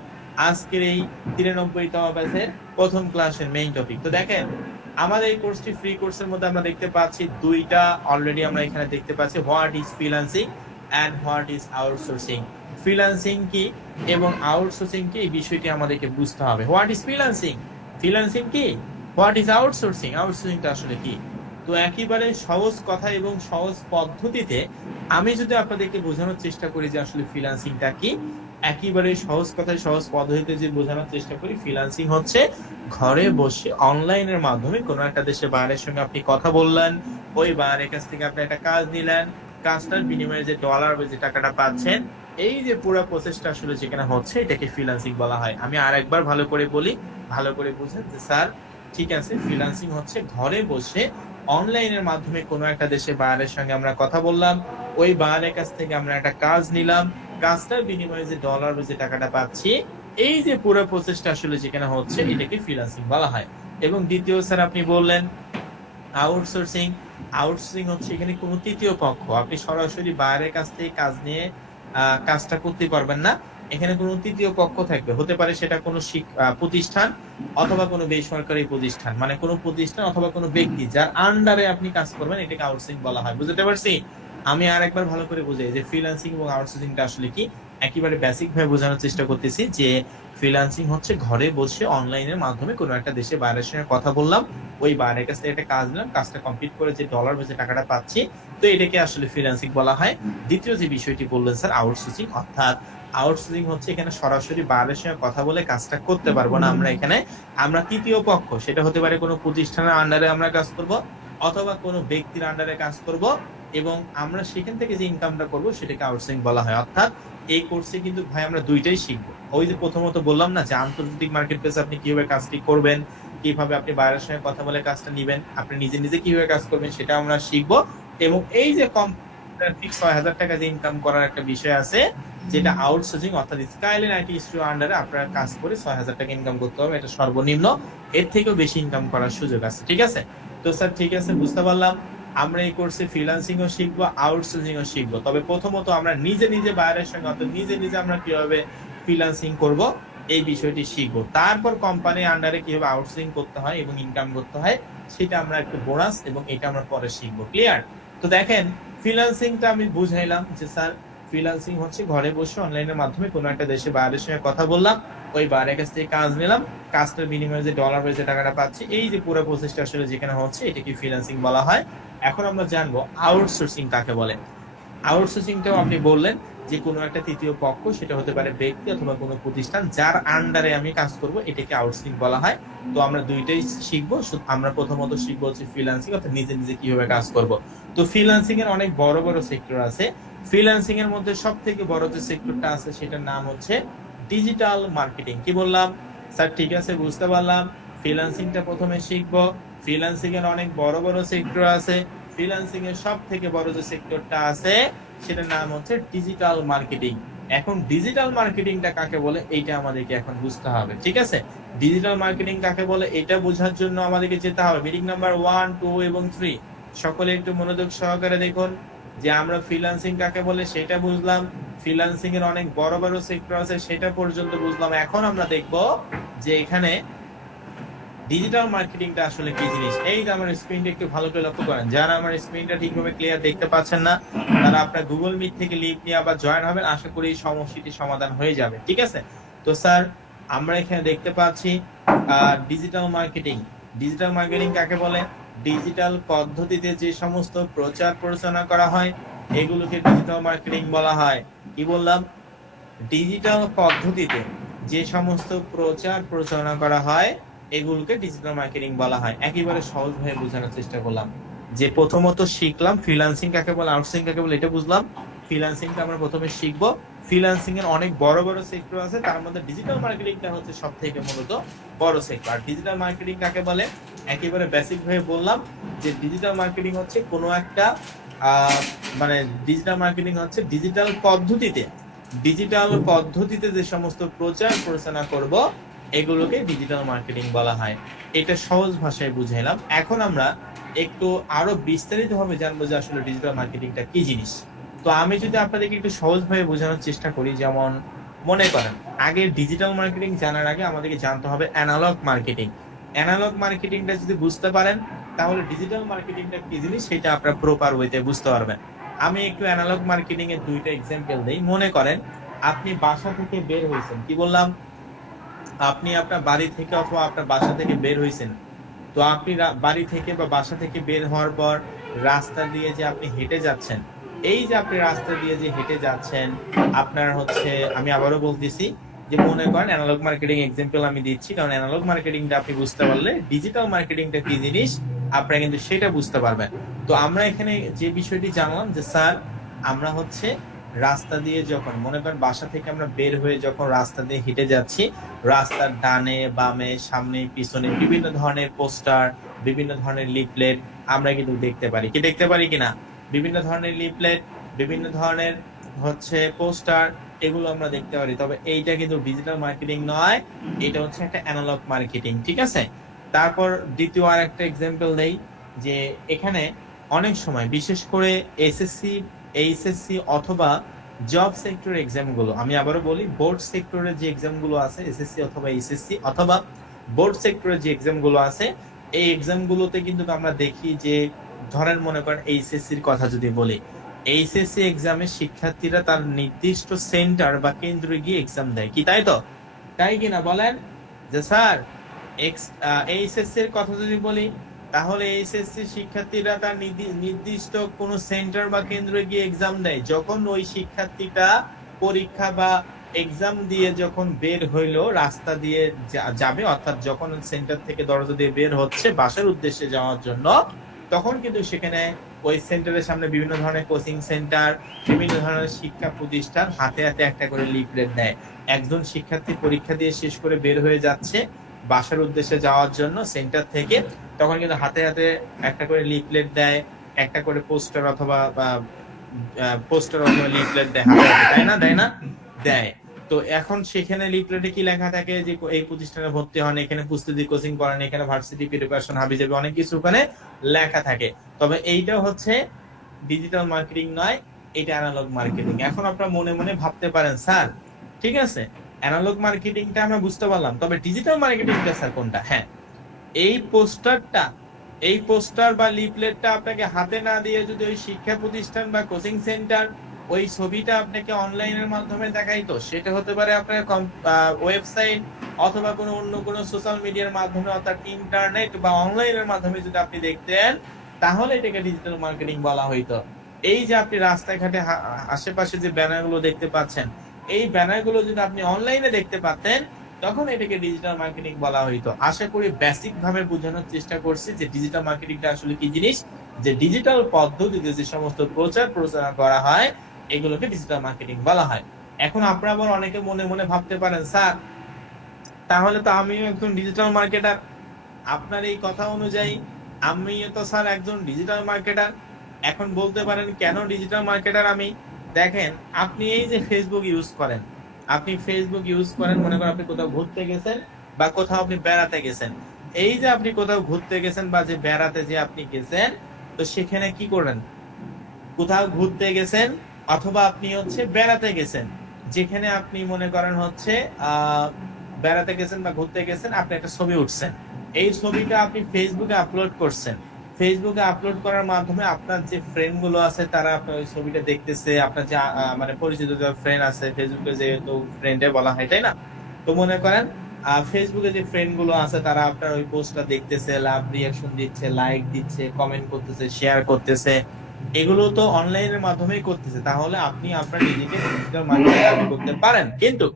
আজকের এই 93তম ব্যাচের প্রথম ক্লাসের মেইন টপিক। তো দেখেন আমাদের এই কোর্সটি ফ্রি কোর্সের মধ্যে আমরা দেখতে পাচ্ছি দুইটা অলরেডি আমরা এখানে দেখতে পাচ্ছি, what is freelancing and what is outsourcing. Freelancing কি এবং আউটসোর্সিং কি, এই বিষয়টি আমাদেরকে বুঝতে হবে। হোয়াট ইজ ফ্রিল্যান্সিং, ফ্রিল্যান্সিং কি, হোয়াট ইজ আউটসোর্সিং, আউটসোর্সিংটা আসলে কি। তো একেবারে সহজ কথা এবং সহজ পদ্ধতিতে আমি যদি আপনাদেরকে বোঝানোর চেষ্টা করি যে আসলে ফ্রিল্যান্সিংটা কি, একেবারে সহজ কথায় সহজ পদ্ধতিতে যে বোঝানোর চেষ্টা করি, ফ্রিল্যান্সিং হচ্ছে ঘরে বসে অনলাইনের মাধ্যমে কোনো একটা দেশের বাইরের সঙ্গে আপনি কথা বললেন, ওই বাইরের কাছ থেকে আপনি একটা কাজ নিলেন, কাজটার বিনিময়ে যে ডলার বা যে টাকাটা পাচ্ছেন, এই যে পুরো প্রসেসটা আসলে যেখানে হচ্ছে এটাকে ফ্রিল্যান্সিং বলা হয়। আমি আরেকবার ভালো করে বলি, ভালো করে বুঝেন যে স্যার ঠিক আছে, ফ্রিল্যান্সিং হচ্ছে ঘরে বসে অনলাইনের মাধ্যমে কোনো একটা দেশে বাইরের সঙ্গে আমরা কথা বললাম, ওই বাইরের কাছ থেকে আমরা একটা কাজ নিলাম, কাজটার বিনিময়ে যে ডলার বা যে টাকাটা পাচ্ছি, এই যে পুরো প্রসেসটা আসলে যেখানে হচ্ছে এটাকে ফ্রিল্যান্সিং বলা হয়। এবং দ্বিতীয় স্যার আপনি বললেন আউটসোর্সিং। আউটসোর্সিং হচ্ছে এখানে কোনো তৃতীয় পক্ষ, আপনি সরাসরি বাইরের কাছ থেকে কাজ নিয়ে কাজটা করতে পারবেন না। এখানে কোনো তৃতীয় পক্ষ থাকবে, হতে পারে সেটা কোনো প্রতিষ্ঠান অথবা কোনো বেসরকারি প্রতিষ্ঠান, মানে কোনো প্রতিষ্ঠান অথবা কোনো ব্যক্তি যার আন্ডারে আপনি কাজ করবেন, এটাকে আউটসোর্সিং বলা হয়। বুঝতে পারছি? আমি আর একবার ভালো করে বুঝাই যে ফ্রিল্যান্সিং এবং আউটসোর্সিংটা আসলে কি। একেবারে বেসিক ভাবে বোঝানোর চেষ্টা করতেছি যে ফ্রিল্যান্সিং হচ্ছে ঘরে বসে অনলাইনের মাধ্যমে কোনো একটা দেশে বাইরের সঙ্গে কথা বললাম, ওই বাইরের কাছ থেকে একটা কাজ নিলাম, কাজটা কমপ্লিট করে যে ডলার বেসে টাকাটা পাচ্ছি, তো এটাকে আসলে ফ্রিল্যান্সিং বলা হয়। দ্বিতীয় যে বিষয়টি বললেন স্যার আউটসোর্সিং, অর্থাৎ আউটসোর্সিং হচ্ছে এখানে সরাসরি বাইরের সঙ্গে কথা বলে কাজটা করতে পারবো না আমরা এখানে, আমরা তৃতীয় পক্ষ, সেটা হতে পারে কোনো প্রতিষ্ঠানের আন্ডারে আমরা কাজ করব অথবা কোনো ব্যক্তির আন্ডারে কাজ করব, এবং আমরা সেখান থেকে যে ইনকামটা করব সেটাকে আউটসোর্সিং বলা হয়। অর্থাৎ এই কোর্সে কিন্তু ভাই আমরা দুইটাই শিখবো। ওই যে প্রথমত বললাম না যে আন্তর্জাতিক মার্কেট প্লেসে আপনি কিভাবে কাজটি করবেন, কিভাবে আপনি বাইরের সঙ্গে কথা বলে কাজটা নিবেন, আপনি নিজে নিজে কিভাবে কাজ করবেন সেটা আমরা শিখবো। এবং এই যে কম ফিক্স ৬,০০০ টাকা যে ইনকাম করার একটা বিষয় আছে, যেটা আউটসোর্সিং, অর্থাৎ স্কাইলাইন আইটি স্টুডিও আন্ডারে আপনার কাজ করে ৬,০০০ টাকা ইনকাম করতে হবে, এটা সর্বনিম্ন। এর থেকেও বেশি ইনকাম করার সুযোগ আছে। ঠিক আছে? তো স্যার ঠিক আছে, বুঝতে পারলাম। আমরা এই কোর্সে ফ্রিল্যান্সিং ও শিখবো, আউটসোর্সিং ও শিখবো। তবে প্রথমত আমরা নিজে নিজে বাইরের সঙ্গে, অর্থাৎ নিজে নিজে আমরা কিভাবে ফ্রিল্যান্সিং করব এই বিষয়টি শিখবো। তারপর কোম্পানির আন্ডারে কিভাবে আউটসোর্সিং করতে হয় এবং ইনকাম করতে হয় সেটা আমরা একটু বোনাস এবং এটা আমরা পরে শিখবো। ক্লিয়ার? তো দেখেন, ফ্রিল্যান্সিংটা আমি বুঝাইলাম যে স্যার ফ্রিল্যান্সিং হচ্ছে ঘরে বসে অনলাইনের মাধ্যমে কোনো একটা দেশে বাইরের সঙ্গে কথা বললাম, ওই বাইরের কাছ থেকে কাজ নিলাম, কাজটার বিনিময়ে যে ডলার বেজে টাকাটা পাচ্ছি, এই যে পুরো প্রসেসটা আসলে যেখানে হচ্ছে এটাকে ফ্রিল্যান্সিং বলা হয়। এখন আমরা জানবো আউটসোর্সিং কাকে বলে। আউটসোর্সিংটাও আপনি বললেন যে কোনো একটা তৃতীয় পক্ষ, সেটা হতে পারে ব্যক্তি অথবা কোনো প্রতিষ্ঠান যার আন্ডারে আমি কাজ করব, এটাকে আউটসোর্সিং বলা হয়। তো আমরা দুইটাই শিখবো। আমরা প্রথমত শিখবো হচ্ছে ফ্রিল্যান্সিং, অর্থাৎ নিজে নিজে কিভাবে কাজ করব। তো ফ্রিল্যান্সিং এর অনেক বড় বড় সেক্টর আছে। ফ্রিল্যান্সিং এর মধ্যে সব থেকে বড় যে সেক্টরটা আছে সেটার নাম হচ্ছে ডিজিটাল মার্কেটিং। কি বললাম স্যার? ঠিক আছে, বুঝতে পারলাম। ফ্রিল্যান্সিংটা প্রথমে শিখবো। ফ্রিল্যান্সিং এর অনেক বড় বড় সেক্টর আছে। ফ্রিল্যান্সিং এর সব থেকে বড় যে সেক্টরটা আছে সেটার নাম হচ্ছে ডিজিটাল মার্কেটিং। এখন ডিজিটাল মার্কেটিংটা কাকে বলে এইটা আমাদেরকে এখন বুঝতে হবে। ঠিক আছে? ডিজিটাল মার্কেটিং কাকে বলে এটা বোঝার জন্য আমাদেরকে যেতে হবে মিটিং নাম্বার 1, 2 এবং 3। সকলে একটু মনোযোগ সহকারে দেখুন যে আমরা ফ্রিল্যান্সিং কাকে বলে সেটা বুঝলাম, ফ্রিল্যান্সিং এর অনেক বড় বড় সেক্টর আছে সেটা পর্যন্ত বুঝলাম। এখন আমরা দেখব যে এখানে ডিজিটাল মার্কেটিংটা আসলে কি জিনিস। এই যে আমার স্ক্রিনটা একটু ভালো করে লক্ষ্য করেন, যারা আমার স্ক্রিনটা ঠিকভাবে ক্লিয়ার দেখতে পাচ্ছেন না তারা আপনার গুগল মিট থেকে লিংক নিয়ে আবার জয়েন হবেন, আশা করি এই সমস্যাটি সমাধান হয়ে যাবে। ঠিক আছে? তো স্যার আমরা এখানে দেখতে পাচ্ছি ডিজিটাল মার্কেটিং। ডিজিটাল মার্কেটিং কাকে বলে? ডিজিটাল পদ্ধতিতে যে সমস্ত প্রচার প্রচারণা করা হয় এগুলোকে ডিজিটাল মার্কেটিং বলা হয়। কি বললাম? ডিজিটাল পদ্ধতিতে যে সমস্ত প্রচার প্রচারণা করা হয় এগুলোকে ডিজিটাল মার্কেটিং বলা হয়। একেবারে সহজভাবে বোঝানোর চেষ্টা করলাম যে প্রথমত শিখলাম ফ্রিল্যান্সিং কাকে বলে, আউটসোর্সিং কাকে বলে, এটা বুঝলাম। ফ্রিল্যান্সিংটা আমরা প্রথমে শিখবো। ফ্রিল্যান্সিং এর অনেক বড় বড় সেক্টর আছে, তার মধ্যে ডিজিটাল মার্কেটিংটা হচ্ছে সব থেকে মূলত বড় সেক্টর। আর ডিজিটাল মার্কেটিং কাকে বলে একেবারে বেসিক ভাবে বললাম যে ডিজিটাল মার্কেটিং হচ্ছে কোনো একটা মানে ডিজিটাল মার্কেটিং হচ্ছে ডিজিটাল পদ্ধতিতে যে সমস্ত প্রচার প্রচারণা করব এগুলোকে ডিজিটাল মার্কেটিং বলা হয়। এটা সহজ ভাষায় বুঝাইলাম। এখন আমরা একটু আরো বিস্তারিত ভাবে জানবো যে আসলে ডিজিটাল মার্কেটিংটা কি জিনিস। তো আমি যদি আপনাদেরকে একটু সহজভাবে বোঝানোর চেষ্টা করি, যেমন মনে করেন আগে ডিজিটাল মার্কেটিং জানার আগে আমাদেরকে জানতে হবে অ্যানালগ মার্কেটিং। অ্যানালগ মার্কেটিংটা যদি বুঝতে পারেন তাহলে ডিজিটাল মার্কেটিংটা কি জিনিস সেটা আপনারা প্রপার ওয়েতে বুঝতে পারবেন। আমি একটু অ্যানালগ মার্কেটিং এর দুইটা এক্সাম্পল দেই। মনে করেন আপনি বাসা থেকে বের হয়েছেন, কি বললাম? আপনি আপনার বাড়ি থেকে অথবা আপনার বাসা থেকে বের হয়েছেন। তো আপনি বাড়ি থেকে বা বাসা থেকে বের হওয়ার পর রাস্তা দিয়ে যে আপনি হেঁটে যাচ্ছেন, এই যে আপনি রাস্তা দিয়ে যে হেঁটে যাচ্ছেন আপনার হচ্ছে, আমি আবারও বলতেছি যে মনে করেন অ্যানালগ মার্কেটিং এক্সাম্পল আমি দিচ্ছি, কারণ অ্যানালগ মার্কেটিংটা আপনি বুঝতে পারলে ডিজিটাল মার্কেটিংটা কি জিনিস আপনারা কিন্তু সেটা বুঝতে পারবেন। তো আমরা এখানে যে বিষয়টি জানলাম যে স্যার আমরা হচ্ছে রাস্তা দিয়ে যখন মনে করেন বাসা থেকে আমরা বের হয়ে যখন রাস্তা দিয়ে হেঁটে যাচ্ছি, রাস্তার ডানে বামে সামনে পিছনে বিভিন্ন ধরনের পোস্টার, বিভিন্ন ধরনের লিফলেট আমরা কিন্তু দেখতে পারি। দেখতে পারি কিনা? বিভিন্ন ধরনের লিফলেট, বিভিন্ন ধরনের হচ্ছে পোস্টার, এগুলো আমরা দেখতে পারি। তবে এইটা কিন্তু ডিজিটাল মার্কেটিং নয়, এটা হচ্ছে একটা অ্যানালগ মার্কেটিং, ঠিক আছে? তারপর দ্বিতীয় আর একটা এক্সাম্পল দেই, যে এখানে অনেক সময় বিশেষ করে এসএসসি, এইচএসসি অথবা জব সেক্টর এক্সাম গুলো, আমি আবারও বলি, বোর্ড সেক্টরের যে এক্সাম গুলো আছে এসএসসি অথবা এইচএসসি অথবা বোর্ড সেক্টরের যে এক্সাম গুলো আছে, এই এক্সাম গুলোতে কিন্তু আমরা দেখি যে, ধরেন মনে করেন এইচএসসির কথা যদি বলি, এইচএসসি এক্সামে শিক্ষার্থীরা তার নির্দিষ্ট সেন্টার বা কেন্দ্রে গিয়ে এক্সাম দেয়, কি তাই তো? তাই কিনা বলেন? যে স্যার এইচএসসি এর কথা যদি বলি, তাহলে এইচএসসি শিক্ষার্থীরা তার নির্দিষ্ট কোন সেন্টার বা কেন্দ্রে গিয়ে এক্সাম দেয়। যখন ওই শিক্ষার্থীটা পরীক্ষা বা এক্সাম দিয়ে যখন বের হইলো, রাস্তা দিয়ে যাবে, অর্থাৎ যখন সেন্টার থেকে দরজা দিয়ে বের হচ্ছে বাসার উদ্দেশ্যে যাওয়ার জন্য, তখন কিন্তু সেখানে ওই সেন্টারের সামনে বিভিন্ন ধরনের কোচিং সেন্টার, বিভিন্ন ধরনের শিক্ষা প্রতিষ্ঠান হাতে হাতে একটা করে লিফলেট দেয়। একজন শিক্ষার্থী পরীক্ষা দিয়ে শেষ করে বের হয়ে যাচ্ছে বাসার উদ্দেশ্যে যাওয়ার জন্য সেন্টার থেকে, তখন কিন্তু হাতে হাতে একটা করে লিফলেট দেয়, একটা করে পোস্টার অথবা লিফলেট দেয় হাতে হাতে, তাই না? দেয় না? দেয়। তো এখন সেখানে লিফলেটে কি লেখা থাকে, যে এই প্রতিষ্ঠানে ভর্তি হন, এখানে প্রস্তুতি কোচিং করেন, এখানে ভার্সিটি প্রিপারেশন, হাবিজাবি অনেক কিছু ওখানে লেখা থাকে। তবে এইটা হচ্ছে ডিজিটাল মার্কেটিং নয়, এটা অ্যানালগ মার্কেটিং। এখন আপনারা মনে মনে ভাবতে পারেন, স্যার ঠিক আছে, অ্যানালগ মার্কেটিংটা আমরা বুঝতে পারলাম, তবে ডিজিটাল মার্কেটিংটা স্যার কোনটা? হ্যাঁ, এই পোস্টার বা লিফলেটটা আপনাকে হাতে না দিয়ে যদি ওই শিক্ষা প্রতিষ্ঠান বা কোচিং সেন্টার ওই ছবিটা আপনাকে অনলাইনের মাধ্যমে দেখাইতো, সেটা হতে পারে আপনার ওয়েবসাইট অথবা কোনো অন্য কোনো সোশ্যাল মিডিয়ার মাধ্যমে, অর্থাৎ ইন্টারনেট বা অনলাইনের মাধ্যমে যদি আপনি দেখতেন, তাহলে এটাকে ডিজিটাল মার্কেটিং বলা হইতো। এই যে আপনি রাস্তাঘাটে আশেপাশে যে ব্যানারগুলো দেখতে পাচ্ছেন, এই ব্যানারগুলো যদি আপনি অনলাইনে দেখতে পাতেন, তখন এটাকে ডিজিটাল মার্কেটিং বলা হইতো। আশা করি বেসিক ভাবে বোঝানোর চেষ্টা করছি যে ডিজিটাল মার্কেটিংটা আসলে কি জিনিস, যে ডিজিটাল পদ্ধতিতে যে সমস্ত প্রচার প্রচারণা করা হয়, এগুলোকে ডিজিটাল মার্কেটিং বলা হয়। এখন আপনারা আবার অনেকে মনে মনে ভাবতে পারেন, স্যার তাহলে তো আমিও একজন ডিজিটাল মার্কেটার। আপনার এই কথা অনুযায়ী আমিও তো স্যার একজন ডিজিটাল মার্কেটার। এখন বলতে পারেন কেন ডিজিটাল মার্কেটার আমি? দেখেন, আপনি এই যে ফেসবুক ইউজ করেন, মনে করেন আপনি কোথাও ঘুরতে গেছেন বা কোথাও আপনি বেড়াতে গেছেন। এই যে আপনি কোথাও ঘুরতে গেছেন বা যে বেড়াতে যে আপনি গেছেন, তো সেখানে কি করেন? কোথাও ঘুরতে গেছেন অথবা আপনি হচ্ছে বেড়াতে গেছেন, যেখানে আপনি মনে করেন হচ্ছে বেড়াতে গেছেন বা ঘুরতে গেছেন, আপনি একটা ছবি উঠছেন, এই ছবিটা আপনি ফেসবুকে আপলোড করছেন। ফেসবুকে আপলোড করার মাধ্যমে আপনার যে ফ্রেন্ড গুলো আছে, তারা আপনার ওই ছবিটা দেখতেছে। আপনার যে মানে পরিচিত যে ফ্রেন্ড আছে, ফেসবুকে যেহেতু ফ্রেন্ডে বলা হয়, তাই না? তো মনে করেন ফেসবুকে যে ফ্রেন্ড গুলো আছে, তারা আপনার ওই পোস্টটা দেখতেছে, লাভ রিয়াকশন দিচ্ছে, লাইক দিচ্ছে, কমেন্ট করতেছে, শেয়ার করতেছে। এগুলো তো অনলাইনের মাধ্যমেই করতেছে। তাহলে আপনি আপনার নিজেকে ডিজিটাল মার্কেটে দাবি করতে পারেন। কিন্তু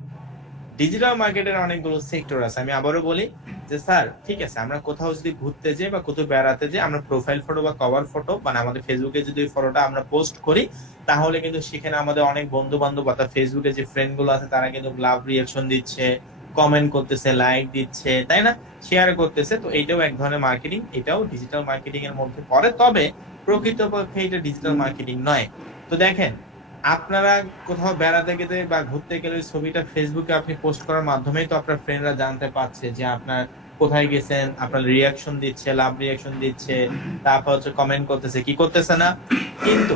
ডিজিটাল মার্কেটের অনেকগুলো সেক্টর আছে। আমি আবারও বলি যে স্যার ঠিক আছে, আমরা কোথাও যদি ঘুরতে যাই বা কোথাও বেড়াতে যাই, আমরা প্রোফাইল ফটো বা কভার ফটো, মানে আমাদের ফেসবুকে যদি ওই ফটোটা আমরা পোস্ট করি, তাহলে কিন্তু সেখানে আমাদের অনেক বন্ধু বান্ধব অর্থাৎ ফেসবুকে যে ফ্রেন্ড গুলো আছে, তারা কিন্তু লাভ রিয়াকশন দিচ্ছে, কমেন্ট করতেছে, লাইক দিচ্ছে, তাই না? শেয়ার করতেছে। তো এইটাও এক ধরনের মার্কেটিং, এটাও ডিজিটাল মার্কেটিং এর মধ্যে পড়ে। তবে প্রকৃতপক্ষে এটা ডিজিটাল মার্কেটিং নয়। তো দেখেন, আপনারা কোথাও বেড়াতে গেলে বা ঘুরতে গেলে ছবিটা ফেসবুকে আপনি পোস্ট করার মাধ্যমেই তো আপনার ফ্রেন্ডরা জানতে পারছে যে আপনার কোথায় গেছেন, আপনার রিয়াকশন দিচ্ছে, লাভ রিয়াকশন দিচ্ছে, তারপর হচ্ছে কমেন্ট করতেছে, কি করতেছে না? কিন্তু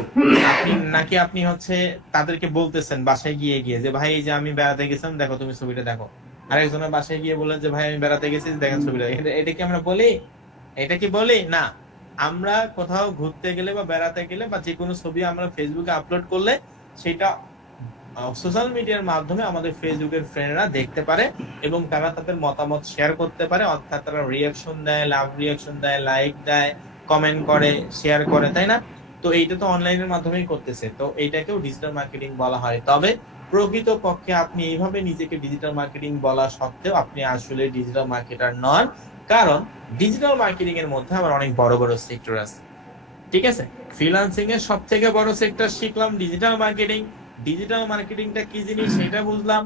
আপনি হচ্ছে তাদেরকে বলতেছেন বাসায় গিয়ে গিয়ে যে ভাই, এই যে আমি বেড়াতে গেছিলাম, দেখো তুমি ছবিটা দেখো। আরেকজনের বাসায় গিয়ে বললেন যে ভাই আমি বেড়াতে গেছি, দেখেন ছবিটা। এটা কি আমরা বলি? এটা কি বলি? না। আমরা কোথাও ঘুরতে গেলে বা বেড়াতে গেলে বা যে কোনো ছবি আমরা ফেসবুকে আপলোড করলে, সেটা সোশ্যাল মিডিয়ার মাধ্যমে আমাদের ফেসবুকের ফ্রেন্ডরা দেখতে পারে এবং তারা তাদের মতামত শেয়ার করতে পারে। অর্থাৎ তারা রিয়াকশন দেয়, লাভ রিয়াকশন দেয়, লাইক দেয়, কমেন্ট করে, শেয়ার করে, তাই না? তো এইটা তো অনলাইনের মাধ্যমেই করতেছে। তো এইটাকেও ডিজিটাল মার্কেটিং বলা হয়। তবে প্রকৃত পক্ষে আপনি এইভাবে নিজেকে ডিজিটাল মার্কেটিং বলা সত্ত্বেও আপনি আসলে ডিজিটাল মার্কেটার নন। কারণ ডিজিটাল মার্কেটিং এর মধ্যে আবার অনেক বড় বড় সেক্টর আছে, ঠিক আছে? ফ্রিল্যান্সিং এর সব থেকে বড় সেক্টর শিখলাম ডিজিটাল মার্কেটিং। ডিজিটাল মার্কেটিংটা কি জিনিস সেটা বুঝলাম,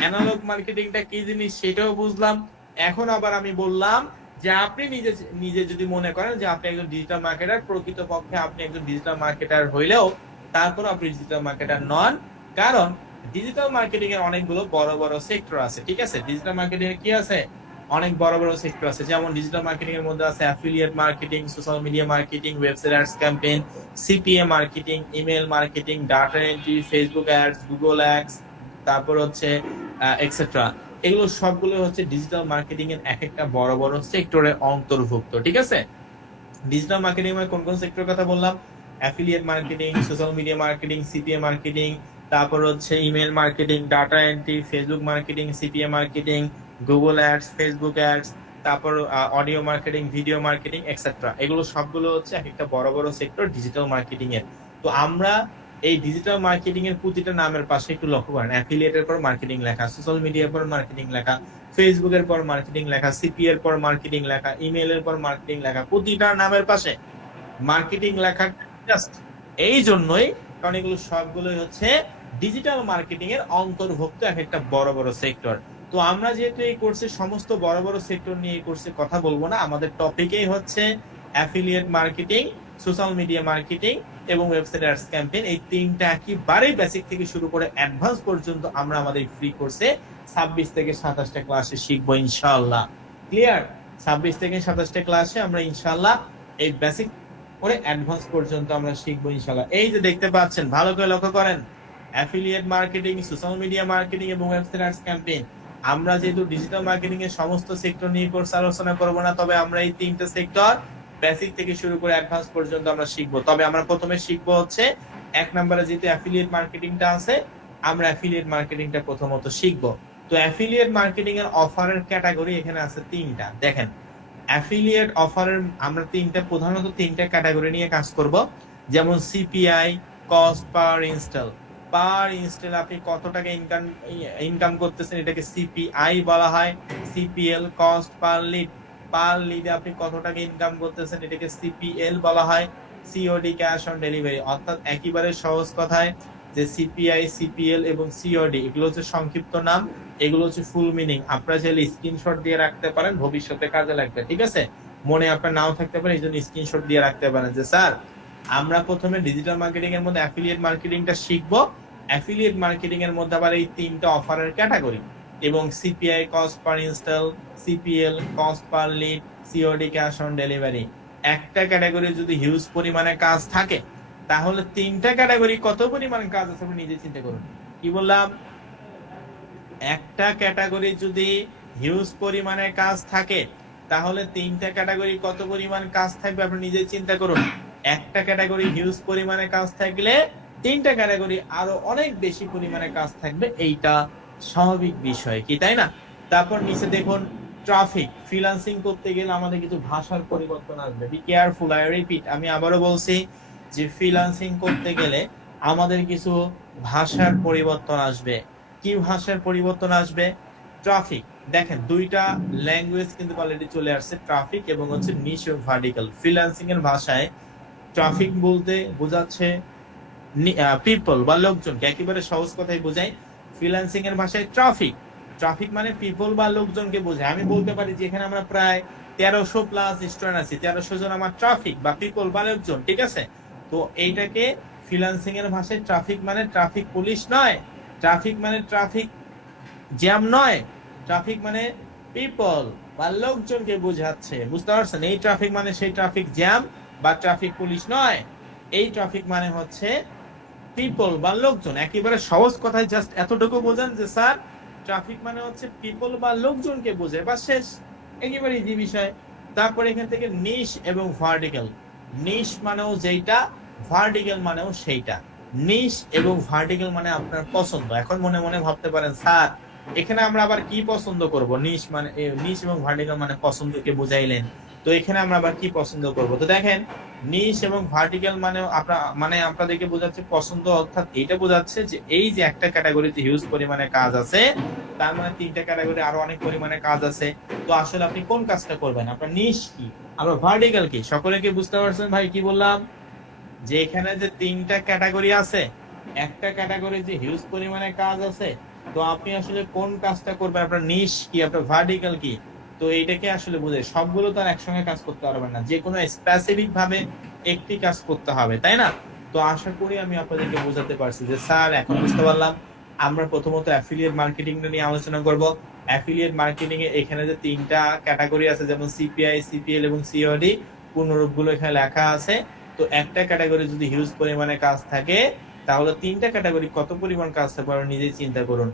অ্যানালগ মার্কেটিংটা কি জিনিস সেটাও বুঝলাম। এখন আবার আমি বললাম যে আপনি নিজে নিজে যদি মনে করেন যে আপনি একজন ডিজিটাল মার্কেটার, প্রকৃতপক্ষে আপনি একজন ডিজিটাল মার্কেটার হইলেও তারপর আপনি ডিজিটাল মার্কেটার নন। কারণ ডিজিটাল মার্কেটিং এর অনেকগুলো বড় বড় সেক্টর আছে, ঠিক আছে? ডিজিটাল মার্কেটিং এর কি আছে, অনেক বড় বড় সেক্টর আছে। যেমন ডিজিটাল মার্কেটিং এর মধ্যে আছে affiliate marketing, social media marketing, website ads campaign, CPA marketing, email marketing, data entry, Facebook ads, Google ads, তারপর হচ্ছে এক্সেট্রা। এগুলো সবগুলো হচ্ছে ডিজিটাল মার্কেটিং এর এক একটা বড় বড় সেক্টরে অন্তর্ভুক্ত, ঠিক আছে? ডিজিটাল মার্কেটিং এর কোন কোন সেক্টরের কথা বললাম? Affiliate marketing, social media marketing, CPA marketing, তারপর হচ্ছে email marketing, data entry, Facebook marketing, CPA marketing, Google ads, Facebook ads, তারপর audio marketing, video marketing etcetera. এগুলো সবগুলো হচ্ছে এক একটা বড় বড় সেক্টর ডিজিটাল মার্কেটিং এর। তো আমরা এই ডিজিটাল মার্কেটিং এর প্রতিটা নামের পাশে একটু লক্ষ্য করেন, অ্যাফিলিয়েটের পর মার্কেটিং লেখা, সোশ্যাল মিডিয়ার পর মার্কেটিং লেখা, ফেসবুকের পর মার্কেটিং লেখা, সিপি এর পর মার্কেটিং লেখা, ইমেলের পর মার্কেটিং লেখা, প্রতিটা নামের পাশে মার্কেটিং লেখা। জাস্ট এই জন্যই, কারণ এগুলো সবগুলোই হচ্ছে ডিজিটাল মার্কেটিং এর অন্তর্ভুক্ত এক একটা বড় বড় সেক্টর। তো আমরা যেহেতু এই কোর্সে সমস্ত বড় বড় সেক্টর নিয়ে এই কোর্সে কথা বলবো না, আমাদের টপিকেই হচ্ছে affiliate marketing, social media marketing এবং ওয়েবসাইট অ্যাডস ক্যাম্পেইন। এই তিনটা একেবারেই বেসিক থেকে শুরু করে অ্যাডভান্স পর্যন্ত আমরা আমাদের ফ্রি কোর্সে 26 থেকে 27টা ক্লাসে শিখবো ইনশাআল্লাহ। ক্লিয়ার? 26 থেকে 27টা ক্লাসে আমরা ইনশাআল্লাহ এই বেসিক করে অ্যাডভান্স পর্যন্ত আমরা শিখবো ইনশাআল্লাহ। এই যে দেখতে পাচ্ছেন, ভালো করে লক্ষ্য করেন, affiliate marketing, social media marketing এবং ওয়েবসাইট অ্যাডস ক্যাম্পেইন। আমরা যেহেতু ডিজিটাল মার্কেটিং এর সমস্ত সেক্টর নিয়ে কোর্স আলোচনা করব না, তবে আমরা এই তিনটা সেক্টর বেসিক থেকে শুরু করে অ্যাডভান্স পর্যন্ত আমরা শিখবো। তবে আমরা প্রথমে শিখবো হচ্ছে 1 নম্বরে যেহেতু অ্যাফিলিয়েট মার্কেটিংটা আছে, আমরা অ্যাফিলিয়েট মার্কেটিংটা প্রথমত শিখবো। তো অ্যাফিলিয়েট মার্কেটিং এর অফারের ক্যাটাগরি এখানে আছে 3টা। দেখেন, অ্যাফিলিয়েট অফারের আমরা প্রধানত তিনটা ক্যাটাগরি নিয়ে কাজ করব। যেমন সিপিআই, কস্ট পার ইনস্টল। পার ইনস্টল আপনি কত টাকা ইনকাম করতেছেন এটাকে সিপিআই বলা হয়। সিপিএল, কস্ট পার লিড, পার লিডে আপনি কত টাকা ইনকাম করতেছেন এটাকে সিপিএল বলা হয়। সিওডি, ক্যাশ অন ডেলিভারি, অর্থাৎ একেবারে সহজ কথায় যে সিপিআই, সিপিএল এবং সিওডি এগুলো হচ্ছে সংক্ষিপ্ত নাম, এগুলো হচ্ছে ফুল মিনিং। আপনারা চাইলে স্ক্রিনশট দিয়ে রাখতে পারেন, ভবিষ্যতে কাজে লাগবে, ঠিক আছে? মনে আপনার নাও থাকতে পারে, এই জন্য স্ক্রিনশট দিয়ে রাখতে পারেন যে স্যার আমরা প্রথমে ডিজিটাল মার্কেটিং এর মধ্যে অ্যাফিলিয়েট মার্কেটিংটা শিখবো। অ্যাফিলিয়েট মার্কেটিং এর মধ্যে আবার এই তিনটা অফারের ক্যাটাগরি এবং CPI, cost per install, CPL, cost per lead, COD, cash on delivery. একটা ক্যাটাগরি যদি হিউজ পরিমাণে কাজ থাকে, তাহলে তিনটা ক্যাটাগরি কত পরিমাণে কাজ আছে আপনি নিজে চিন্তা করুন। কি বললাম? একটা ক্যাটাগরি যদি হিউজ পরিমাণে কাজ থাকে, তাহলে তিনটা ক্যাটাগরি কত পরিমাণ কাজ থাকবে আপনি নিজে চিন্তা করুন। একটা ক্যাটাগরি হিউজ পরিমাণে কাজ থাকলে তিনটা ক্যাটাগরি আরো অনেক বেশি পরিমাণে কাজ থাকবে, এইটা স্বাভাবিক বিষয়, কি তাই না? তারপর নিচে দেখুন, ট্রাফিক। ফ্রিল্যান্সিং করতে গেলে আমাদের কিছু ভাষার পরিবর্তন আসবে। বি কেয়ারফুল, আই রিপিট, আমি আবারও বলছি যে ফ্রিল্যান্সিং করতে গেলে আমাদের কিছু ভাষার পরিবর্তন আসবে। কি ভাষার পরিবর্তন আসবে? ট্রাফিক। দেখেন, দুইটা ল্যাঙ্গুয়েজ কিন্তু অলরেডি চলে আসছে, ট্রাফিক এবং হচ্ছে নিশ এবং ভার্টিক্যাল। ফ্রিল্যান্সিং এর ভাষায় ট্রাফিক বলতে বোঝাচ্ছে পিপল বা লোকজনকে, একেবারে সহজ কথাই বোঝায়। ফ্রিল্যান্সিং এর ভাষায় ট্রাফিক, ট্রাফিক মানে পিপল বা লোকজনকে বোঝায়। আমি বলতে পারি যে এখানে আমরা প্রায় 1300 প্লাস স্টুডেন্ট আছি, 1300 জন আমার ট্রাফিক বা পিপল বা লোকজন, ঠিক আছে? তো এইটাকে ফ্রিল্যান্সিং এর ভাষায় ট্রাফিক মানে ট্রাফিক পুলিশ নয়, ট্রাফিক মানে ট্রাফিক জ্যাম নয়, ট্রাফিক মানে পিপল বা লোকজনকে বোঝাচ্ছে, বুঝতে পারছেন? এই ট্রাফিক মানে সেই ট্রাফিক জ্যাম বা ট্রাফিক পুলিশ নয়, এই ট্রাফিক মানে হচ্ছে পিপল বা লোকজন। একেবারে সহজ কথায় জাস্ট এতটুকু বোঝান যে স্যার ট্রাফিক মানে হচ্ছে পিপল বা লোকজনকে বোঝায়, বা শেষ, একেবারে ইজি বিষয়। তারপরে এখান থেকে নিশ এবং ভার্টিক্যাল। নিশ মানেও যেইটা, ভার্টিক্যাল মানেও সেইটা। নিশ এবং ভার্টিক্যাল মানে আপনার পছন্দ। এখন মনে মনে ভাবতে পারেন স্যার এখানে আমরা আবার কি পছন্দ করব? নিশ মানে নিশ এবং ভার্টিক্যাল মানে পছন্দকে বুঝাইলেন, তো এখানে আমরা আবার কি পছন্দ করব? তো দেখেন, নিশ এবং ভার্টিক্যাল মানে আপনাদেরকে বোঝাচ্ছে পছন্দ, অর্থাৎ এটা বোঝাচ্ছে যে এই যে একটা ক্যাটাগরিতে হিউজ পরিমাণে কাজ আছে, তার মানে তিনটা ক্যাটাগরি আরো অনেক পরিমাণে কাজ আছে। তো আসলে আপনি কোন কাজটা করবেন? আপনার নিশ কি, আবার ভার্টিক্যাল কি? সকলে কি বুঝতে পারছেন ভাই কি বললাম? যে এখানে যে তিনটা ক্যাটাগরি আছে, একটা ক্যাটাগরি যে হিউজ পরিমাণে কাজ আছে, তো আপনি আসলে কোন কাজটা করবেন, আপনার নিশ কি, আপনার ভার্টিক্যাল কি? তো এইটাকে আসলে বুঝে, সবগুলো তো আর একসঙ্গে কাজ করতে পারবেন না, যে কোনো স্পেসিফিক ভাবে একটি কাজ করতে হবে, তাই না? তো আশা করি আমি আপনাদেরকে বোঝাতে পারছি যে স্যার এখন বুঝতে পারলাম আমরা প্রথমত অ্যাফিলিয়েট মার্কেটিংটা নিয়ে আলোচনা করব। অ্যাফিলিয়েট মার্কেটিং এ এখানে যে তিনটা ক্যাটাগরি আছে, যেমন সিপিআই, সিপিএল এবং সিওডি, পূর্ণরূপগুলো এখানে লেখা আছে। তো একটা ক্যাটাগরি যদি হিউজ পরিমাণে কাজ থাকে, তাহলে তিনটা ক্যাটাগরি কত পরিমাণ কাজ থাকবে আপনারা নিজেই চিন্তা করুন।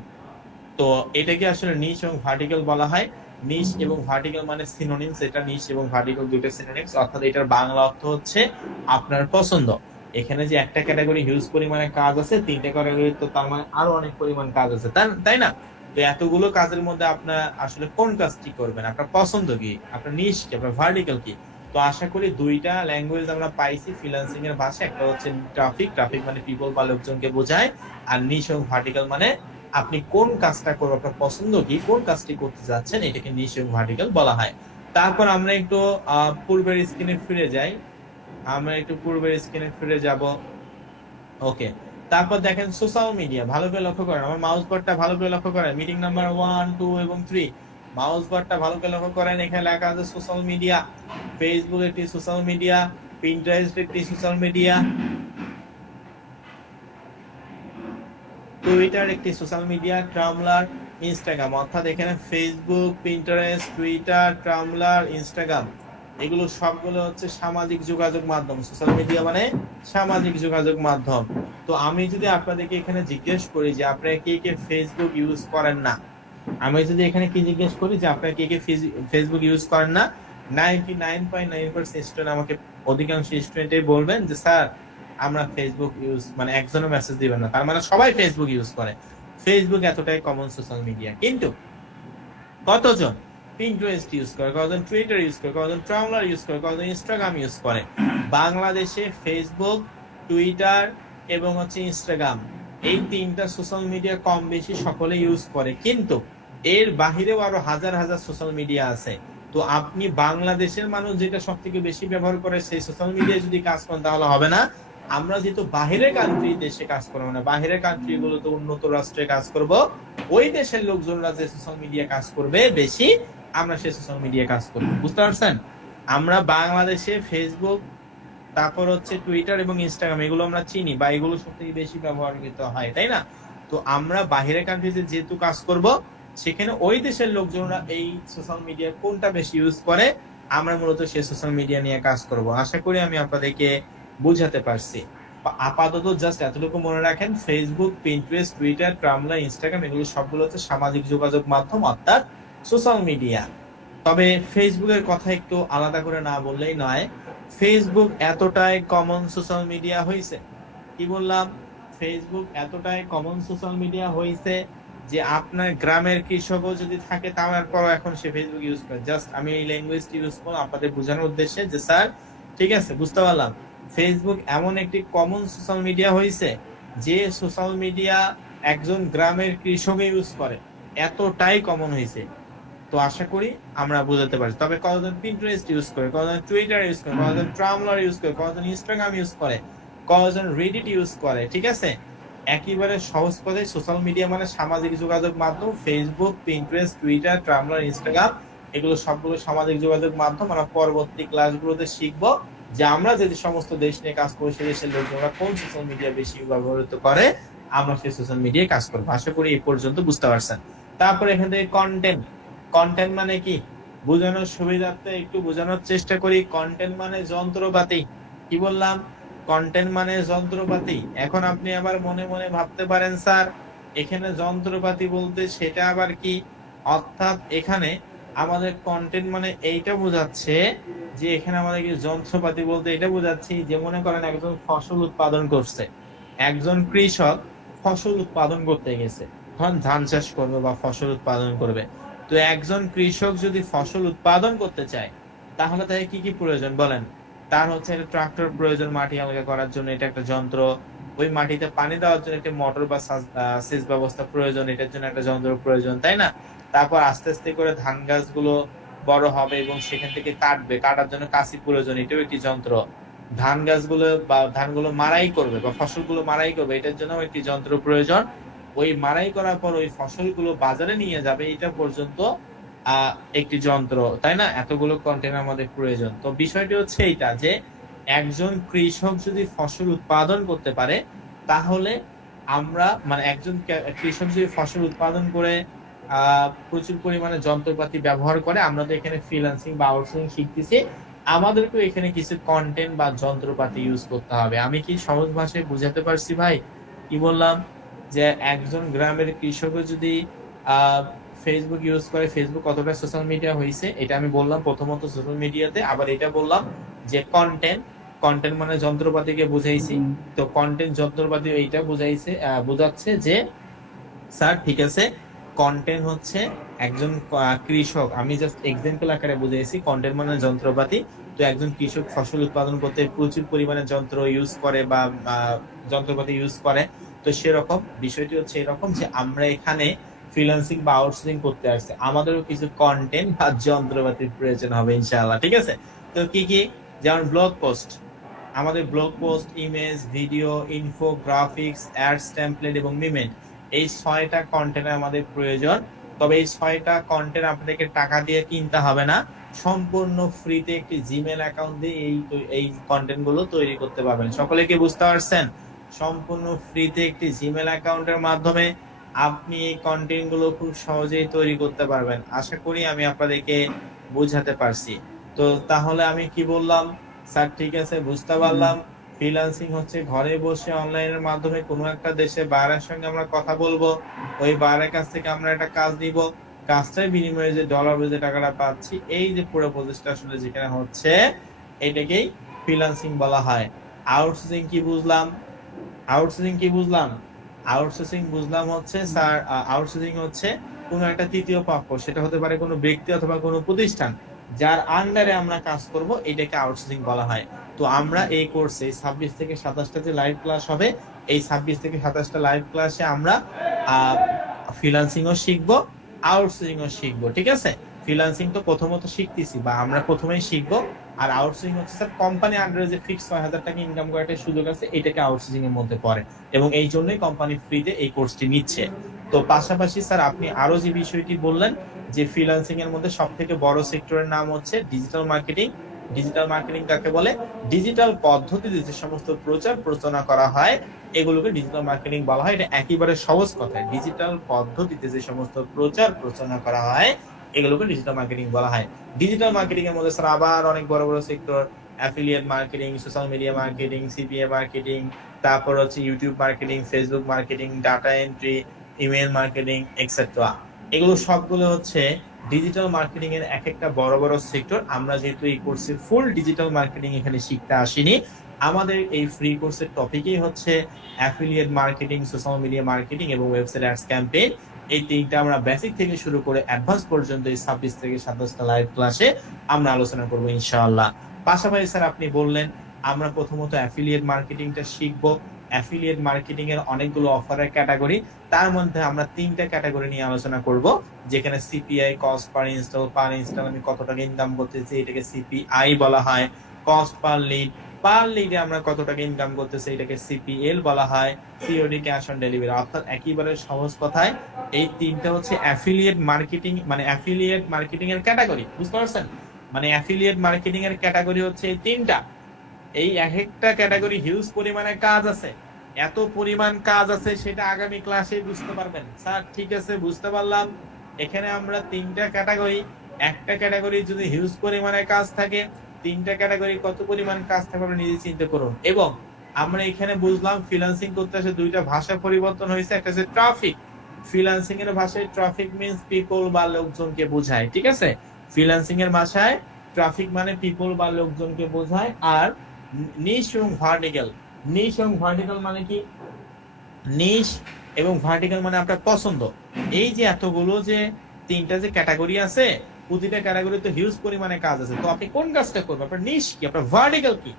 তো এটাকে আসলে নিশ এবং ভার্টিক্যাল বলা হয়। নিশ এবং ভার্টিক্যাল মানে সিনোনিমস, এটা নিশ এবং ভার্টিক্যাল দুটো সিনোনিমস, অর্থাৎ এটার বাংলা অর্থ হচ্ছে আপনার পছন্দ। এখানে যে একটা ক্যাটাগরি হিউজ পরিমাণে কাজ আছে, তিনটা ক্যাটাগরি, তো তার মানে আরো অনেক পরিমাণ কাজ আছে, তাই না? তো এতগুলো কাজের মধ্যে আপনার আসলে কোন কাজটি করবেন, আপনার পছন্দ কি, আপনার নিশ কি, আপনার ভার্টিক্যাল কি? তো আশা করি দুইটা ল্যাঙ্গুয়েজ আমরা পাইছি ফ্রিল্যান্সিং এর ভাষা। একটা হচ্ছে ট্রাফিক মানে পিপল বা লোকজনকে বোঝায়, আর নিশ এবং ভার্টিক্যাল মানে আপনি কোন কাজটা করবেন, আপনার পছন্দ কি, কোন কাজটি করতে যাচ্ছেন, এটাকে নিশ এবং ভার্টিক্যাল বলা হয়। তারপর আমরা একটু পূর্বের স্ক্রিনে ফিরে যাই। যাব। ওকে। তারপর দেখেন সোশ্যাল মিডিয়া, ভালো করে লক্ষ্য করেন, আমার মাউস বারটা ভালো করে লক্ষ্য করেন, মিটিং নাম্বার 1, 2 এবং 3, মাউস বারটা ভালো করে লক্ষ্য করেন। এখানে লেখা আছে সোশ্যাল মিডিয়া। ফেসবুক একটি সোশ্যাল মিডিয়া, পিন্টারেস্ট একটি সোশ্যাল মিডিয়া, টুইটার একটি সোশ্যাল মিডিয়া, ট্রামলার, ইনস্টাগ্রাম, অর্থাৎ এখানে ফেসবুক, পিন্টারেস্ট, টুইটার, ট্রামলার, ইনস্টাগ্রাম, এগুলো সবগুলো হচ্ছে সামাজিক যোগাযোগ মাধ্যম। সোশ্যাল মিডিয়া মানে সামাজিক যোগাযোগ মাধ্যম। তো আমি যদি আপনাদেরকে এখানে জিজ্ঞেস করি যে আপনারা কে কে ফেসবুক ইউজ করেন না, আমি যদি এখানে কি জিজ্ঞেস করি যে আপনারা কে কে ফেসবুক ইউজ করেন না, 99.9% স্টুডেন্ট আমাকে, অধিকাংশ স্টুডেন্টই বলবেন যে স্যার আমরা ফেসবুক ইউজ, মানে একজনও মেসেজ দিবেন না, তার মানে সবাই ফেসবুক ইউজ করে। ফেসবুক এতটাই কমন সোশ্যাল মিডিয়া, কিন্তু কতজন পিন্টারেস্ট ইউজ করে, কতজন টুইটার ইউজ করে, কতজন ট্রামলার ইউজ করে, কতজন ইনস্টাগ্রাম ইউজ করে? বাংলাদেশে ফেসবুক, টুইটার এবং হচ্ছে ইনস্টাগ্রাম, এই তিনটা সোশ্যাল মিডিয়া কম বেশি সকলে ইউজ করে, কিন্তু এর বাহিরেও আরো হাজার হাজার সোশ্যাল মিডিয়া আছে। তো আপনি বাংলাদেশের মানুষ যেটা সব থেকে বেশি ব্যবহার করে সেই সোশ্যাল মিডিয়ায় যদি কাজ করেন তাহলে হবে না। আমরা যেহেতু বাহিরের কান্ট্রি দেশে কাজ করবো না, বাহিরের কান্ট্রি গুলোতে উন্নত রাষ্ট্রে কাজ করব, ওই দেশের লোকজনরা যে সোশ্যাল মিডিয়া কাজ করবে বেশি, আমরা সেই সোশ্যাল মিডিয়া কাজ করবো। বুঝতে পারছেন? আমরা বাংলাদেশে ফেসবুক, তারপর হচ্ছে টুইটার এবং ইনস্টাগ্রাম, এগুলো আমরা চিনি বা এগুলো সব থেকে বেশি ব্যবহৃত হয়, তাই না? তো আমরা বাহিরের কান্ট্রিতে যেহেতু কাজ করব, সেখানে ওই দেশের লোকজনরা এই সোশ্যাল মিডিয়া কোনটা বেশি ইউজ করে, আমরা মূলত সেই সোশ্যাল মিডিয়া নিয়ে কাজ করব। আশা করি আমি আপনাদেরকে বুঝাতে পারছি। আপাতত জাস্ট এতটুকু মনে রাখেন, ফেসবুক, পিন্টারেস্ট, টুইটার, ট্রামলা, ইনস্টাগ্রাম, এগুলো সবগুলো হচ্ছে সামাজিক যোগাযোগ মাধ্যম, অর্থাৎ সোশ্যাল মিডিয়া। তবে ফেসবুকের কথা একটু আলাদা করে না বললেই নয়। ফেসবুক এতটাই কমন সোশ্যাল মিডিয়া হয়েছে, কি বললাম, ফেসবুক এতটাই কমন সোশ্যাল মিডিয়া হয়েছে যে আপনার গ্রামের কৃষকও যদি থাকে তারপর এখন সে ফেসবুক ইউজ করে। জাস্ট আমি এই ল্যাঙ্গুয়েজটি ইউজ করলাম আপনাদের বোঝানোর উদ্দেশ্যে যে স্যার, ঠিক আছে, বুঝতে পারলাম, ফেসবুক এমন একটি কমন সোশ্যাল মিডিয়া হয়েছে যে সোশ্যাল মিডিয়া একজন গ্রামের কৃষকও ইউজ করে, এতটাই কমন হয়েছে। তো আশা করি আমরা বুঝাতে পারি। তবে কতজন পিন্টারেস্ট ইউজ করে, কতজন টুইটার ইউজ করে, কতজন ট্রামলার ইউজ করে, কতজন ইনস্টাগ্রাম ইউজ করে, কতজন রেডিট ইউজ করে, ঠিক আছে? একেবারে সহজ কথায় সোশ্যাল মিডিয়া মানে সামাজিক যোগাযোগ মাধ্যম। ফেসবুক, পিন্টারেস্ট, টুইটার, ট্রামলার, ইনস্টাগ্রাম, এগুলো সবগুলো সামাজিক যোগাযোগ মাধ্যম। আমরা পরবর্তী ক্লাসগুলোতে শিখবো যে আমরা যদি সমস্ত দেশ নিয়ে কাজ করি, সেই দেশের লোকজনরা কোন সোশ্যাল মিডিয়া বেশি ব্যবহৃত করে, আমরা সেই সোশ্যাল মিডিয়ায় কাজ করবো। আশা করি এই পর্যন্ত বুঝতে পারছেন। তারপরে এখান থেকে কন্টেন্ট, কন্টেন্ট মানে কি বোঝানোর সুবিধার্থে একটু বোঝানোর চেষ্টা করি। কন্টেন্ট মানে যন্ত্রপাতি। কি বললাম? কন্টেন্ট মানে যন্ত্রপাতি। এখন আপনি আবার মনে মনে ভাবতে পারেন স্যার এখানে যন্ত্রপাতি বলতে সেটা আবার কি? অর্থাৎ এখানে আমাদের কন্টেন্ট মানে এইটা বোঝাচ্ছে যে এখানে আমাদের কি যন্ত্রপাতি বলতে এটা বোঝাচ্ছি যে মনে করেন একজন ফসল উৎপাদন করছে, একজন কৃষক ফসল উৎপাদন করতে গেছে, ধরেন ধান চাষ করবে বা ফসল উৎপাদন করবে। তো একজন কৃষক যদি ফসল উৎপাদন করতে চায় তাহলে তাকে কি কি প্রয়োজন বলেন? তার হচ্ছে একটা ট্রাক্টর প্রয়োজন মাটি আলগা করার জন্য, এটা একটা যন্ত্র। ওই মাটিতে পানি দেওয়ার জন্য একটা মোটর বা সেচ ব্যবস্থা প্রয়োজন, এটার জন্য একটা যন্ত্র প্রয়োজন, তাই না? তারপর আস্তে আস্তে করে ধান গাছগুলো বড় হবে এবং সেখান থেকে কাটবে, কাটার জন্য কাঁচি প্রয়োজন, এটাও একটি যন্ত্র। ধান গাছগুলো বা ধানগুলো মারাই করবে বা ফসলগুলো মারাই করবে, এটার জন্য একটি যন্ত্র প্রয়োজন। ওই মারাই করার পর ওই ফসলগুলো বাজারে নিয়ে যাবে, এটা পর্যন্ত একটি যন্ত্র, তাই না? এতগুলো কন্টেনার আমাদের প্রয়োজন। তো বিষয়টি হচ্ছে এইটা যে একজন কৃষক যদি ফসল উৎপাদন করতে পারে তাহলে আমরা মানে একজন কৃষক যদি ফসল উৎপাদন করে প্রচুর পরিমাণে যন্ত্রপাতি ব্যবহার করে, আমরা তো এখানে ফ্রিল্যান্সিং বা আউটসোর্সিং শিখতেছি, আমাদেরকেও এখানে কিছু কন্টেন্ট বা যন্ত্রপাতি ইউজ করতে হবে। আমি কি সহজ ভাষায় বুঝাতে পারছি ভাই? কি বললাম যে একজন গ্রামের কৃষকও যদি ফেসবুক ইউজ করে, ফেসবুক কতটা সোশ্যাল মিডিয়া হয়েছে এটা আমি বললাম প্রথমত সোশ্যাল মিডিয়াতে, আবার এটা বললাম যে কন্টেন্ট, কন্টেন্ট মানে যন্ত্রপাতিকে বুঝাইছি। তো কন্টেন্ট যন্ত্রপাতি এইটা বুঝাইছে, বোঝাচ্ছে যে স্যার ঠিক আছে, কন্টেন্ট হচ্ছে একজন কৃষক, আমি জাস্ট এক্সাম্পল আকারে বুঝাইছি, কন্টেন্ট মানে যন্ত্রপাতি। তো একজন কৃষক ফসল উৎপাদন করতে প্রচুর পরিমাণে যন্ত্র ইউজ করে বা যন্ত্রপাতি ইউজ করে। তো সেরকম বিষয়টি হচ্ছে এরকম যে আমরা এখানে ফ্রিল্যান্সিং বা আউটসোর্সিং করতে আসছি, আমাদেরও কিছু কন্টেন্ট বা যন্ত্রপাতির প্রয়োজন হবে ইনশাআল্লাহ। ঠিক আছে? তো কি কি? যেমন ব্লগ পোস্ট, আমাদের blog post, image, video, info, graphics, ads, template এবং মিমেন্ট, এই 6টা কন্টেন্ট আমাদের প্রয়োজন। তবে এই 6টা কন্টেন্ট আপনাদেরকে টাকা দিয়ে কিনতে হবে না, সম্পূর্ণ ফ্রিতে একটি জিমেল অ্যাকাউন্ট দিয়ে এই কন্টেন্ট গুলো তৈরি করতে পারবেন। সকলে কি বুঝতে পারছেন? সম্পূর্ণ ফ্রিতে একটি জিমেল অ্যাকাউন্টের মাধ্যমে আপনি এই কন্টেন্ট গুলো খুব সহজেই তৈরি করতে পারবেন। আশা করি আমি আপনাদেরকে বোঝাতে পারছি। তো তাহলে আমি কি বললাম? স্যার ঠিক আছে, বুঝতে পারলাম। ফ্রিল্যান্সিং হচ্ছে ঘরে বসে অনলাইনের মাধ্যমে কোনো একটা দেশে বাইরের সঙ্গে আমরা কথা বলবো, ওই বাইরের কাছ থেকে আমরা একটা কাজ নিব, কাজটার বিনিময়ে যে ডলার যে টাকাটা পাচ্ছি, এই যে পুরো প্রসেসটা আসলে যেখানে হচ্ছে, এটাকেই ফ্রিল্যান্সিং বলা হয়। আউটসোর্সিং কি বুঝলাম? আউটসোর্সিং কি বুঝলাম? আউটসোর্সিং বুঝলাম হচ্ছে স্যার, আউটসোর্সিং হচ্ছে কোনো একটা তৃতীয় পক্ষ, সেটা হতে পারে কোনো ব্যক্তি অথবা কোনো প্রতিষ্ঠান, যার আন্ডারে আমরা কাজ করব, এটাকে আউটসোর্সিং বলা হয়। তো আমরা এই কোর্সে 26 থেকে 27টা যে লাইভ ক্লাস হবে, এই 26 থেকে 27টা লাইভ ক্লাসে আমরা ফ্রিল্যান্সিংও শিখবো, আউটসোর্সিংও শিখবো। ঠিক আছে? ফ্রিল্যান্সিং তো প্রথমত শিখতেছি বা আমরা প্রথমেই শিখবো, আর আউটসোর্সিং হচ্ছে স্যার কোম্পানি আন্ডারে যে ফিক্স 6,000 টাকা ইনকাম করার একটা সুযোগ আছে, এটাকে আউটসোর্সিং এর মধ্যে পড়ে, এবং এই জন্যই কোম্পানি ফ্রিতে এই কোর্সটি নিচ্ছে। তো পাশাপাশি স্যার আপনি আরো যে বিষয়টি বললেন যে ফ্রিল্যান্সিং এর মধ্যে সব থেকে বড় সেক্টরের নাম হচ্ছে ডিজিটাল মার্কেটিং। ডিজিটাল মার্কেটিং কাকে বলে? ডিজিটাল পদ্ধতিতে যে সমস্ত প্রচার প্রচারণা করা হয়, এগুলোকে ডিজিটাল মার্কেটিং বলা হয়। এটা একেবারে সহজ কথায়, ডিজিটাল পদ্ধতিতে যে সমস্ত প্রচার প্রচারণা করা হয়, এগুলোকে ডিজিটাল মার্কেটিং বলা হয়। ডিজিটাল মার্কেটিং এর মধ্যে স্যার আবার অনেক বড় বড় sector, affiliate marketing, social media marketing, CPA marketing, তারপর হচ্ছে YouTube marketing, Facebook marketing, data entry, email marketing, etcetera. এগুলো সবগুলো হচ্ছে ডিজিটাল মার্কেটিং এর এক একটা বড় বড় সেক্টর। আমরা যেহেতু এই কোর্সে ফুল ডিজিটাল মার্কেটিং এখানে শিখতে আসিনি, আমাদের এই ফ্রি কোর্সের টপিকই হচ্ছে affiliate marketing, social media marketing এবং ওয়েবসাইট অ্যাডস ক্যাম্পেইন। এই তিনটা আমরা বেসিক থেকে শুরু করে অ্যাডভান্স পর্যন্ত এই 26 থেকে 27টা লাইভ ক্লাসে আমরা আলোচনা করব ইনশাআল্লাহ। পাশাপাশি স্যার আপনি বললেন আমরা প্রথমত অ্যাফিলিয়েট মার্কেটিংটা শিখবো। অ্যাফিলিয়েট মার্কেটিং এর অনেকগুলো অফারের ক্যাটাগরি, তার মধ্যে আমরা 3টা ক্যাটাগরি নিয়ে আলোচনা করব, যেখানে সিপিআই, কস্ট পার ইনস্টল, আমি কত টাকা ইনকাম করতেছি, এটাকে সিপিআই বলা হয়। কস্ট পার লিডে আমরা কত টাকা ইনকাম করতেছি, এটাকে সিপিএল বলা হয়। COD, cash on delivery. অর্থাৎ একেবারে সহজ কথায় এই 3টা হচ্ছে অ্যাফিলিয়েট মার্কেটিং, মানে অ্যাফিলিয়েট মার্কেটিং এর ক্যাটাগরি। বুঝতে পারছেন? মানে অ্যাফিলিয়েট মার্কেটিং এর ক্যাটাগরি হচ্ছে এই 3টা। এই এক একটা ক্যাটাগরি হিউজ পরিমাণে কাজ আছে, এত পরিমাণ কাজ আছে, সেটা আগামী ক্লাসে বুঝতে পারবেন। স্যার ঠিক আছে, বুঝতে পারলাম। এখানে আমরা 3টা ক্যাটাগরি, একটা ক্যাটাগরি যদি হিউজ পরিমাণে কাজ থাকে, 3টা ক্যাটাগরি কত পরিমাণ কাজ থাকে আপনি নিজে চিন্তা করুন। এবং আমরা এখানে বুঝলাম ফ্রিল্যান্সিং করতে আসে 2টা ভাষা পরিবর্তন হয়েছে, একটা হচ্ছে ট্রাফিক। ফ্রিল্যান্সিং এর ভাষায় ট্রাফিক মিন্স পিপল বা লোকজনকে বোঝায়। ঠিক আছে? ফ্রিল্যান্সিং এর ভাষায় ট্রাফিক মানে পিপল বা লোকজনকে বোঝায়। আর নিশ এবং ভার্টিক্যাল, নিশ এবং ভার্টিক্যাল মানে কি? নিশ এবং ভার্টিক্যাল মানে আপনার পছন্দ। এই যে এতগুলো যে 3টা যে ক্যাটাগরি আছে, প্রতিটা ক্যাটাগরিতে হিউজ পরিমাণে কাজ আছে। তো আপনি কোন কাজটা করবেন? আপনার নিশ কি, আপনার ভার্টিক্যাল কি?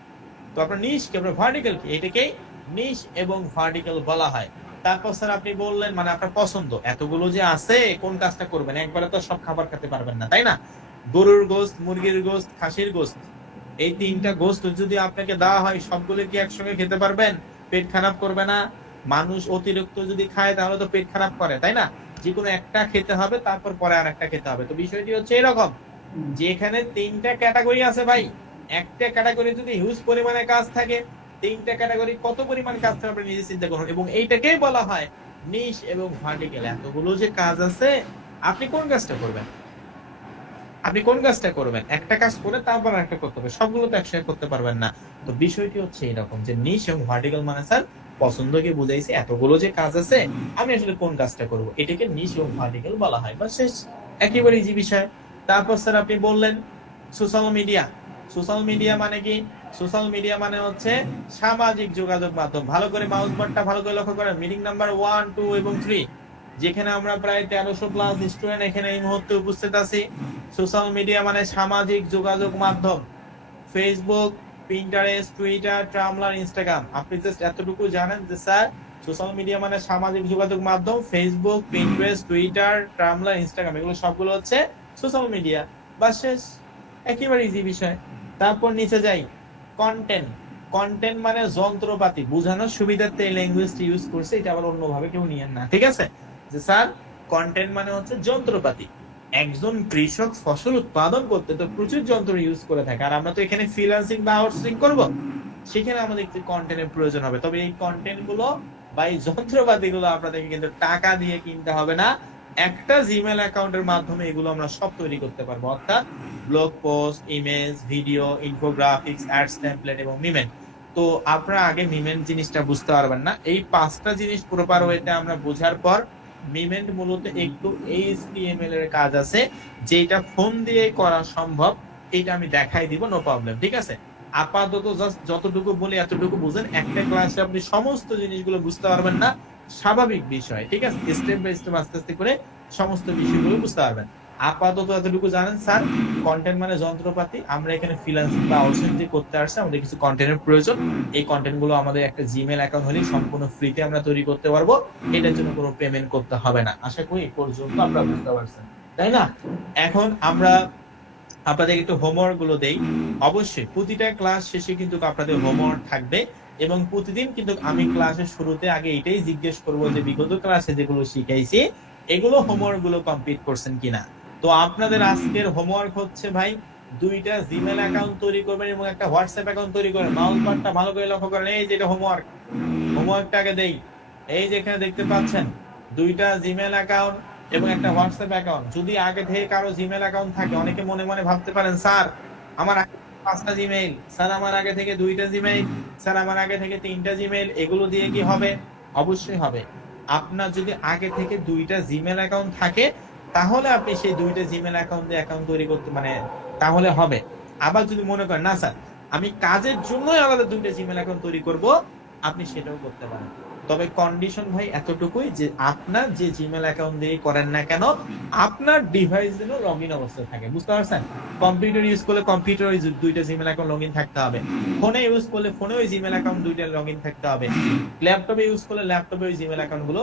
তো আপনার নিশ কি, আপনার ভার্টিক্যাল কি? এটাকেই নিশ এবং ভার্টিক্যাল বলা হয়। তারপর স্যার আপনি বললেন মানে আপনার পছন্দ, এতগুলো যে আছে কোন কাজটা করবেন, একবারে তো সব খাবার খেতে পারবেন না, তাই না? গরুর গোশত, মুরগির গোশত, খাসির গোশত, এই 3টা গোশত যদি আপনাকে দেওয়া হয়, সবগুলো কি একসঙ্গে খেতে পারবেন? পেট খারাপ করবে না? মানুষ অতিরিক্ত যদি খায় তাহলে তো পেট খারাপ করে, তাই না? যে কোনো একটা খেতে হবে, তারপর পরে আর একটা খেতে হবে। তো বিষয়টি হচ্ছে এরকম যে এখানে 3টা ক্যাটাগরি আছে ভাই, একটা ক্যাটাগরি যদি হিউজ পরিমাণে কাজ থাকে, তিনটা ক্যাটাগরি কত পরিমাণ কাজ করে আপনি নিজে চিন্তা করুন, এবং এইটাকেই বলা হয় নিশ এবং ভার্টিক্যাল। এতগুলো যে কাজ আছে, আপনি কোন কাজটা করবেন? আপনি কোন কাজটা করবেন? একটা কাজ করে তারপর একটা করতে হবে, সবগুলো তো একসাথে করতে পারবেন না। তো বিষয়টি হচ্ছে এরকম যে নিশ এবং ভার্টিক্যাল মানে স্যার পছন্দকে বুঝাইছে, এতগুলো যে কাজ আছে আমি আসলে কোন কাজটা করব, এটাকে নিশ এবং ভার্টিক্যাল বলা হয়, বা শেষ, একেবারে ইজি বিষয়। তারপর স্যার আপনি বললেন সোশ্যাল মিডিয়া। সোশ্যাল মিডিয়া মানে কি? সোশ্যাল মিডিয়া মানে হচ্ছে সামাজিক যোগাযোগ মাধ্যম। ভালো করে মাউস বাটনটা ভালো করে লক্ষ্য করেন, মিটিং নাম্বার 1, 2 এবং 3, যেখানে আমরা প্রায় 1300 প্লাস স্টুডেন্ট এখানে এই মুহূর্তে উপস্থিত আছি। সোশ্যাল মিডিয়া মানে সামাজিক যোগাযোগ মাধ্যম, ফেসবুক, পিন্টারেস্ট, টুইটার, ট্রামলার, ইনস্টাগ্রাম। আপনি জাস্ট এতটুকু জানেন যে স্যার সোশ্যাল মিডিয়া মানে সামাজিক যোগাযোগ মাধ্যম, ফেসবুক, পিন্টারেস্ট, টুইটার, ট্রামলার, ইনস্টাগ্রাম, এগুলো সবগুলো হচ্ছে সোশ্যাল মিডিয়া, বা শেষ, একেবারে ইজি বিষয়। তারপর নিচে যাই, কন্টেন্ট। কন্টেন্ট মানে যন্ত্রপাতি, বোঝানোর সুবিধার্থে এই ল্যাঙ্গুয়েজটি ইউজ করছে, এটা আবার অন্যভাবে কেউ নিয়েন না, ঠিক আছে? যে স্যার কন্টেন্ট মানে হচ্ছে যন্ত্রপাতি। একজন কৃষক ফসল উৎপাদন করতে তো প্রচুর যন্ত্র ইউজ করে থাকে, আর আমরা তো এখানে ফ্রিল্যান্সিং বা আউটসোর্সিং করব, সেখানে আমাদের একটু কন্টেন্টের প্রয়োজন হবে। তবে এই কন্টেন্ট গুলো বা এই যন্ত্রপাতি গুলো আপনাদেরকে কিন্তু টাকা দিয়ে কিনতে হবে না, একটা জিমেল অ্যাকাউন্টের মাধ্যমে এগুলো আমরা সব তৈরি করতে পারবো, অর্থাৎ blog post, image, video, infographics, ads, template এবং মিমেন্ট। তো আপনারা আগে মিমেন্ট জিনিসটা বুঝতে পারবেন না, এই পাঁচটা জিনিস প্রপার ওয়েতে আমরা বোঝার পর, মিমেন্ট মূলত একটু এইচটিএমএল এর কাজ আছে, যেটা ফোন দিয়ে করা সম্ভব, এটা আমি দেখাই দিব, নো প্রবলেম, ঠিক আছে? আপাতত জাস্ট যতটুকু বলি এতটুকু বুঝেন, একটা ক্লাসে আপনি সমস্ত জিনিসগুলো বুঝতে পারবেন না, স্বাভাবিক বিষয়, ঠিক আছে? স্টেপ বাই স্টেপ আস্তে আস্তে করে সমস্ত বিষয়গুলো বুঝতে পারবেন। আপাতত এতটুকু জানেন স্যার, কন্টেন্ট মানে যন্ত্রপাতি, আমরা এখানে ফ্রিল্যান্সিং বা আউটসোর্সিং করতে আসছি, আমাদের কিছু কন্টেন্টের প্রয়োজন, এই কন্টেন্ট গুলো আমাদের একটা জিমেল অ্যাকাউন্ট হলেই সম্পূর্ণ ফ্রিতে আমরা তৈরি করতে পারবো, এটার জন্য কোনো পেমেন্ট করতে হবে না। আশা করি এই পর্যন্ত আপনারা বুঝতে পারছেন, তাই না? এখন আমরা আপনাদের একটু হোমওয়ার্ক গুলো দেই। অবশ্যই প্রতিটা ক্লাস শেষে কিন্তু আপনাদের হোমওয়ার্ক থাকবে, এবং প্রতিদিন কিন্তু আমি ক্লাসের শুরুতে আগে এটাই জিজ্ঞেস করব যে বিগত ক্লাসে যেগুলো শিখাইছি এগুলো হোমওয়ার্ক গুলো কমপ্লিট করছেন কিনা। তো আপনাদের আজকের হোমওয়ার্ক হচ্ছে ভাই, দুইটা জিমেল অ্যাকাউন্ট তৈরি করবেন এবং একটা হোয়াটসঅ্যাপ অ্যাকাউন্ট তৈরি করবেন। মাউস বাটনটা ভালো করে লক্ষ্য করেন, এই যে এটা হোমওয়ার্ক। হোমওয়ার্কটা আগে দেই, এই যে এখানে দেখতে পাচ্ছেন দুইটা জিমেল অ্যাকাউন্ট এবং একটা হোয়াটসঅ্যাপ অ্যাকাউন্ট। যদি আগে থেকে কারো জিমেল অ্যাকাউন্ট থাকে, অনেকে মনে মনে ভাবতে পারেন স্যার আমার আগে 5টা জিমেইল, স্যার আমার আগে থেকে 2টা জিমেইল, স্যার আমার আগে থেকে 3টা জিমেইল, এগুলো দিয়ে কি হবে? অবশ্যই হবে। আপনার যদি আগে থেকে 2টা জিমেল অ্যাকাউন্ট থাকে, তাহলে আপনি সেই 2টা জিমেল অ্যাকাউন্ট দিয়ে অ্যাকাউন্ট তৈরি করতে, মানে তাহলে হবে। আবার যদি মনে করেন না স্যার আমি কাজের জন্যই আলাদা 2টা জিমেল অ্যাকাউন্ট তৈরি করব, আপনি সেটাও করতে পারেন। তবে কন্ডিশন ভাই এতটুকুই যে আপনার যে জিমেল অ্যাকাউন্ট দিয়ে করেন না কেন, আপনার ডিভাইস যেন লগইন অবস্থায় থাকে, বুঝতে পারছেন? কম্পিউটার ইউজ করলে কম্পিউটারে 2টা জিমেল অ্যাকাউন্ট লগইন থাকতে হবে, ফোনে ইউজ করলে ফোনে ওই জিমেল অ্যাকাউন্ট 2টা লগইন থাকতে হবে, ল্যাপটপে ইউজ করলে ল্যাপটপে ওই জিমেল অ্যাকাউন্ট গুলো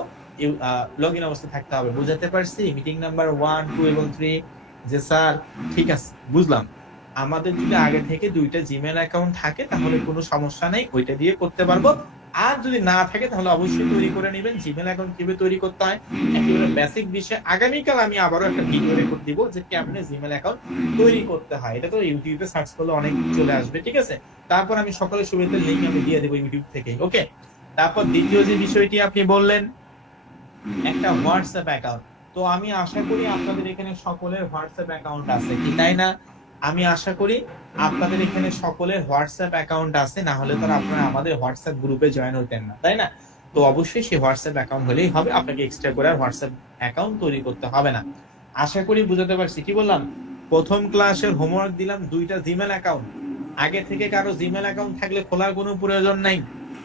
লগইন অবস্থায় থাকতে হবে। বুঝাতে পারছি? মিটিং নাম্বার 1, 2 এবং 3, যে স্যার ঠিক আছে বুঝলাম, আমাদের যদি আগে থেকে 2টা জিমেল অ্যাকাউন্ট থাকে তাহলে কোনো সমস্যা নেই, ওইটা দিয়ে করতে পারবো। আর যদি না থাকে তাহলে অবশ্যই তৈরি করে নেবেন। জিমেল অ্যাকাউন্ট কিভাবে তৈরি করতে হয় একেবারে বেসিক বিষয়, আগামীকাল আমি আবারও একটা ভিডিও রেকর্ড দিব যে কেমনে জিমেল অ্যাকাউন্ট তৈরি করতে হয়। এটা তো ইউটিউবে সার্চ করলে অনেক চলে আসবে, ঠিক আছে? তারপর আমি সকালে শুভেচ্ছার লিংক আমি দিয়ে দেবো ইউটিউব থেকে, ওকে? তারপর দ্বিতীয় যে বিষয়টি আপনি বললেন একটা হোয়াটসঅ্যাপ অ্যাকাউন্ট। তো আমি আশা করি আপনাদের এখানে সকলের হোয়াটসঅ্যাপ অ্যাকাউন্ট আছে কি, তাই না? আমি আশা করি আপনাদের এখানে সকলের হোয়াটসঅ্যাপ অ্যাকাউন্ট আছে, না হলে তো আপনারা আমাদের হোয়াটসঅ্যাপ গ্রুপে জয়েন হতেন না, তাই না? তো অবশ্যই সেই হোয়াটসঅ্যাপ অ্যাকাউন্ট হলেই হবে, আপনাকে এক্সট্রা করে আর হোয়াটসঅ্যাপ অ্যাকাউন্ট তৈরি করতে হবে না। আশা করি বুঝাতে পারছি। কি বললাম? প্রথম ক্লাসের হোমওয়ার্ক দিলাম 2টা জিমেল অ্যাকাউন্ট। আগে থেকে কারো জিমেল অ্যাকাউন্ট থাকলে খোলার কোনো প্রয়োজন নাই,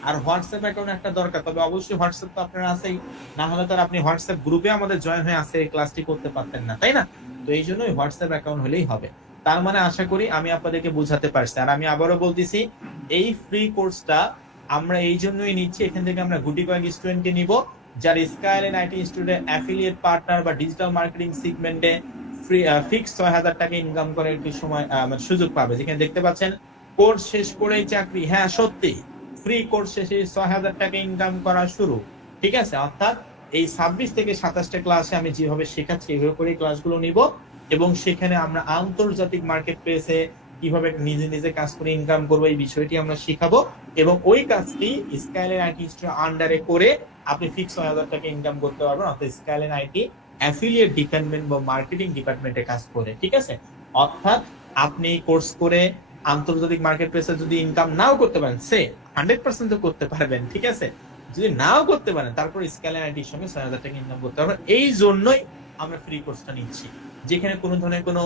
আর হোয়াটসঅ্যাপ অ্যাকাউন্ট একটা দরকার। তবে অবশ্যই হোয়াটসঅ্যাপ তো আপনার আছেই, না হলে তো আপনি হোয়াটসঅ্যাপ গ্রুপে আমাদের জয়েন হয়ে আছে এই ক্লাসটি করতে পারতেন না, তাই না? তো এই জন্যই হোয়াটসঅ্যাপ অ্যাকাউন্ট হলেই হবে। তার মানে আশা করি আমি আপনাদেরকে বুঝাতে পারছি। আর আমি আবারও বলতেছি, এই ফ্রি কোর্সটা আমরা এই জন্যই নিচ্ছি, এখান থেকে আমরা গুটি কয়েক স্টুডেন্টকে নিব যারা স্কাইলাইন আইটি ইনস্টিটিউটের অ্যাফিলিয়েট পার্টনার বা ডিজিটাল মার্কেটিং সেগমেন্টে ফ্রি ফিক্স 6,000 টাকা ইনকাম করার একটি সময় সুযোগ পাবে। যেখানে দেখতে পাচ্ছেন কোর্স শেষ করেই চাকরি, হ্যাঁ সত্যি, ফ্রি কোর্স শেষে 6,000 টাকা ইনকাম করা শুরু, ঠিক আছে? অর্থাৎ এই 26 থেকে 27টা ক্লাসে আমি যেভাবে শেখাচ্ছি এইভাবে করে ক্লাসগুলো নিব, এবং সেখানে আমরা আন্তর্জাতিক মার্কেট প্লেসে কিভাবে নিজে নিজে কাজ করে ইনকাম করবো এই বিষয়টি আমরা শিখাবো। এবং ওই কাজটি স্কাইলাইন আইটি ইনস্টিটিউট আন্ডারে করে আপনি ফিক্স 6,000 টাকা ইনকাম করতে পারবেন, অর্থাৎ স্কাইলাইন আইটি অ্যাফিলিয়েট ডিপার্টমেন্ট বা মার্কেটিং ডিপার্টমেন্টে কাজ করে। ঠিক আছে, অর্থাৎ আপনি কোর্স করে আন্তর্জাতিক মার্কেট প্লেসে যদি ইনকাম নাও করতে পারেন, সে 100% তো করতে পারবেন। ঠিক আছে, যদি নাও করতে পারেন তারপর স্কাইলাইন আইটির সঙ্গে 6,000 টাকা ইনকাম করতে পারবেন। এই জন্যই আমরা ফ্রি কোর্সটা নিচ্ছি, যেখানে কোনো ধরনের কোনো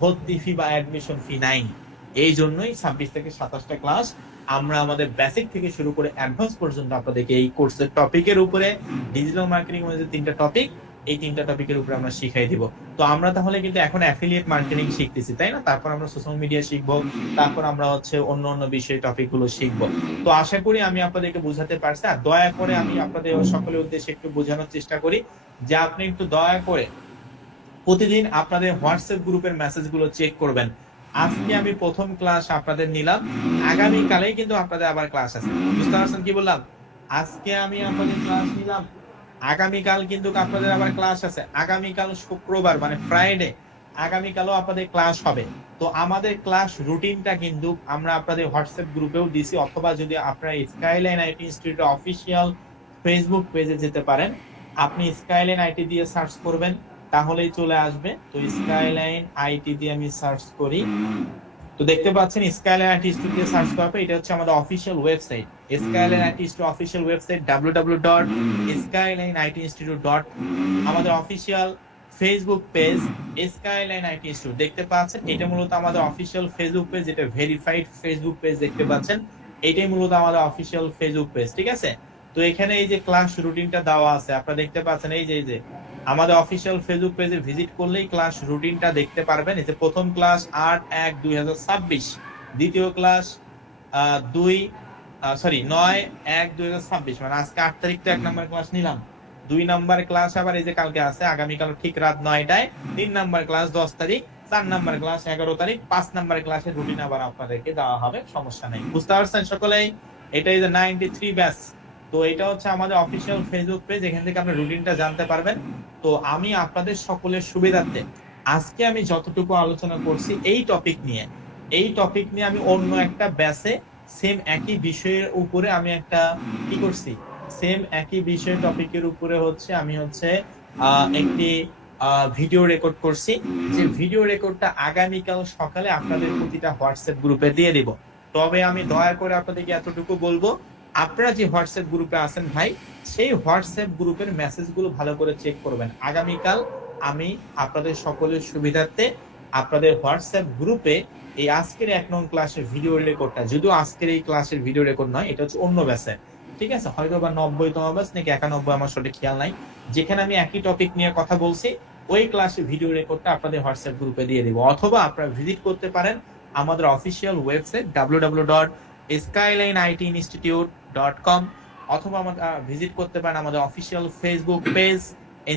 ভর্তি ফি বা অ্যাডমিশন ফি নাই। এই জন্যই 26 থেকে 27টা ক্লাস আমরা আমাদের বেসিক থেকে শুরু করে অ্যাডভান্স পর্যন্ত আপনাদেরকে এই কোর্সের টপিকের উপরে, ডিজিটাল মার্কেটিং যে 3টা টপিক, এই 3টা টপিকের উপরে আমরা শিখাই দিব। তো আমরা তাহলে কিন্তু এখন অ্যাফিলিয়েট মার্কেটিং শিখতেছি, তাই না? তারপর আমরা সোশ্যাল মিডিয়া শিখবো, তারপর আমরা হচ্ছে অন্য অন্য বিষয় টপিক গুলো শিখবো। তো আশা করি আমি আপনাদেরকে বোঝাতে পারছি। আর দয়া করে আমি আপনাদের সকলের উদ্দেশ্যে একটু বোঝানোর চেষ্টা করি যে আপনি একটু দয়া করে প্রতিদিন আপনাদের হোয়াটসঅ্যাপ গ্রুপের মেসেজ গুলো চেক করবেন। আজকে আমি প্রথম ক্লাস আপনাদের নিলাম, আগামী কালেই কিন্তু আপনাদের আবার ক্লাস আছে। বুঝতে পারছেন কি বললাম? আজকে আমি আপনাদের ক্লাস নিলাম, আগামীকাল কিন্তু আপনাদের আবার ক্লাস আছে। আগামীকাল শুক্রবার মানে ফ্রাইডে, আগামীকালও আপনাদের ক্লাস হবে। তো আমাদের ক্লাস রুটিনটা কিন্তু আমরা আপনাদের হোয়াটসঅ্যাপ গ্রুপেও দিছি, অথবা যদি আপনারা skyline IT institute official Facebook পেজে যেতে পারেন, আপনি স্কাইলাইন আইটি দিয়ে সার্চ করবেন তাহলেই চলে আসবে। তো স্কাইলাইন আইটি দিয়ে আমি সার্চ করি, তো দেখতে পাচ্ছেন স্কাইলাইন আইটি ইনস্টিটিউট দিয়ে সার্চ করার পর এটা হচ্ছে আমাদের official website, skyline IT institute official website www.skylineiteinstitute. আমাদের official Facebook page skyline IT institute দেখতে পাচ্ছেন, এটা মূলত আমাদের অফিশিয়াল ফেসবুক পেজ, এটা ভেরিফাইড ফেসবুক পেজ দেখতে পাচ্ছেন, এটাই মূলত আমাদের অফিশিয়াল ফেসবুক পেজ। ঠিক আছে, তো এখানে এই যে ক্লাস রুটিনটা দেওয়া আছে আপনারা দেখতে পাচ্ছেন, এই যে আমাদের অফিশিয়াল ফেসবুক পেজে ভিজিট করলেই ক্লাস রুটিনটা দেখতে পারবেন। এই যে প্রথম ক্লাস 8/1/2026, দ্বিতীয় ক্লাস 9/1/2026, মানে আজকে 8 তারিখ তো 1 নাম্বার ক্লাস নিলাম। 2 নাম্বার ক্লাস আবার এই যে কালকে আছে, আগামীকাল ঠিক রাত 9টায়। 3 নাম্বার ক্লাস 10 তারিখ, 4 নাম্বার ক্লাস 11 তারিখ, 5 নাম্বার ক্লাসের রুটিন আবার আপনাদেরকে দেওয়া হবে, সমস্যা নেই। বুঝতে পারছেন সকলেই? এটাই যে 93 ব্যাচ। তো এটা হচ্ছে আমাদের অফিশিয়াল ফেসবুক পেজ, এখান থেকে আপনি রুটিনটা জানতে পারবেন। তো আমি আপনাদের সকলের সুবিধার্থে আজকে আমি যতটুকু আলোচনা করছি এই টপিক নিয়ে আমি অন্য একটা ব্যাচে সেম একই বিষয়ের উপরে আমি একটা কি করছি, সেম একই বিষয় টপিকের উপরে হচ্ছে আমি একটি ভিডিও রেকর্ড করছি, যে ভিডিও রেকর্ডটা আগামীকাল সকালে আপনাদের প্রতিটা হোয়াটসঅ্যাপ গ্রুপে দিয়ে দিব। তবে আমি দয়া করে আপনাদেরকে এতটুকু বলবো, আপনারা যে হোয়াটসঅ্যাপ গ্রুপে আছেন ভাই, সেই হোয়াটসঅ্যাপ গ্রুপের মেসেজ গুলো ভালো করে চেক করবেন। আগামীকাল আমি আপনাদের সকলের সুবিধার্থে আপনাদের হোয়াটসঅ্যাপ গ্রুপে এই আজকের 1 নং ক্লাসের ভিডিও রেকর্ডটা, যদিও আজকের এই ক্লাসের ভিডিও রেকর্ড নয়, এটা হচ্ছে অন্য ব্যাচে। ঠিক আছে, হয়তো বা 90তম ব্যাচ নাকি 91, আমার সঠিক খেয়াল নাই, যেখানে আমি একই টপিক নিয়ে কথা বলছি, ওই ক্লাসের ভিডিও রেকর্ডটা আপনাদের হোয়াটসঅ্যাপ গ্রুপে দিয়ে দিব। অথবা আপনারা ভিজিট করতে পারেন আমাদের অফিসিয়াল ওয়েবসাইট www.skylineiteinstitute.com, অথবা ভিজিট করতে পারেন আমাদের official Facebook page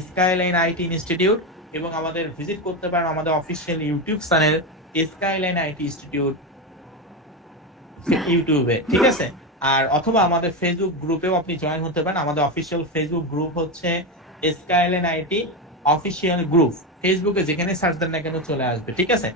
skyline IT institute, এবং আমাদের ভিজিট করতে পারেন আমাদের official YouTube channel skyline IT institute ইউটিউবে। ঠিক আছে, আর অথবা আমাদের ফেসবুক গ্রুপেও আপনি জয়েন হতে পারেন। আমাদের অফিসিয়াল ফেসবুক গ্রুপ হচ্ছে স্কাইলাইন আইটি অফিসিয়াল গ্রুপ, ফেসবুকে যেখানে সার্চ দেন না কেন চলে আসবে। ঠিক আছে,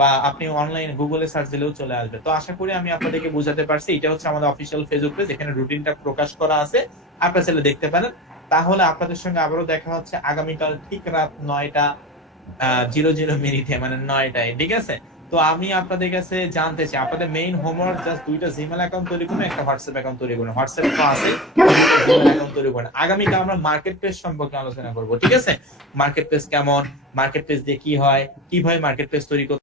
বা আপনি অনলাইন গুগলে সার্চ দিলেও চলে আসবে। তো আশা করি আমি আপনাদেরকে বোঝাতে পারছি। এটা হচ্ছে আমাদের অফিসিয়াল ফেসবুক পেজ, এখানে রুটিনটা প্রকাশ করা আছে, আপনারা চাইলে দেখতে পারেন। তাহলে আপনাদের সঙ্গে আবারও দেখা হচ্ছে আগামীকাল ঠিক রাত 9:00 মানে 9টায়। ঠিক আছে, তো আমি আপনাদের কাছে জানতে চাই, আপনাদের মেইন হোমওয়ার্ক জাস্ট 2টা জিমেল অ্যাকাউন্ট তৈরি করুন, একটা হোয়াটসঅ্যাপ অ্যাকাউন্ট তৈরি করুন। হোয়াটসঅ্যাপ তো আছে, জিমেল অ্যাকাউন্ট তৈরি করুন। আগামীকাল আমরা মার্কেট প্লেস সম্পর্কে আলোচনা করব। ঠিক আছে, মার্কেট প্লেস কেমন, মার্কেট প্লেস দিয়ে কি হয়, কিভাবে মার্কেট প্লেস তৈরি করতে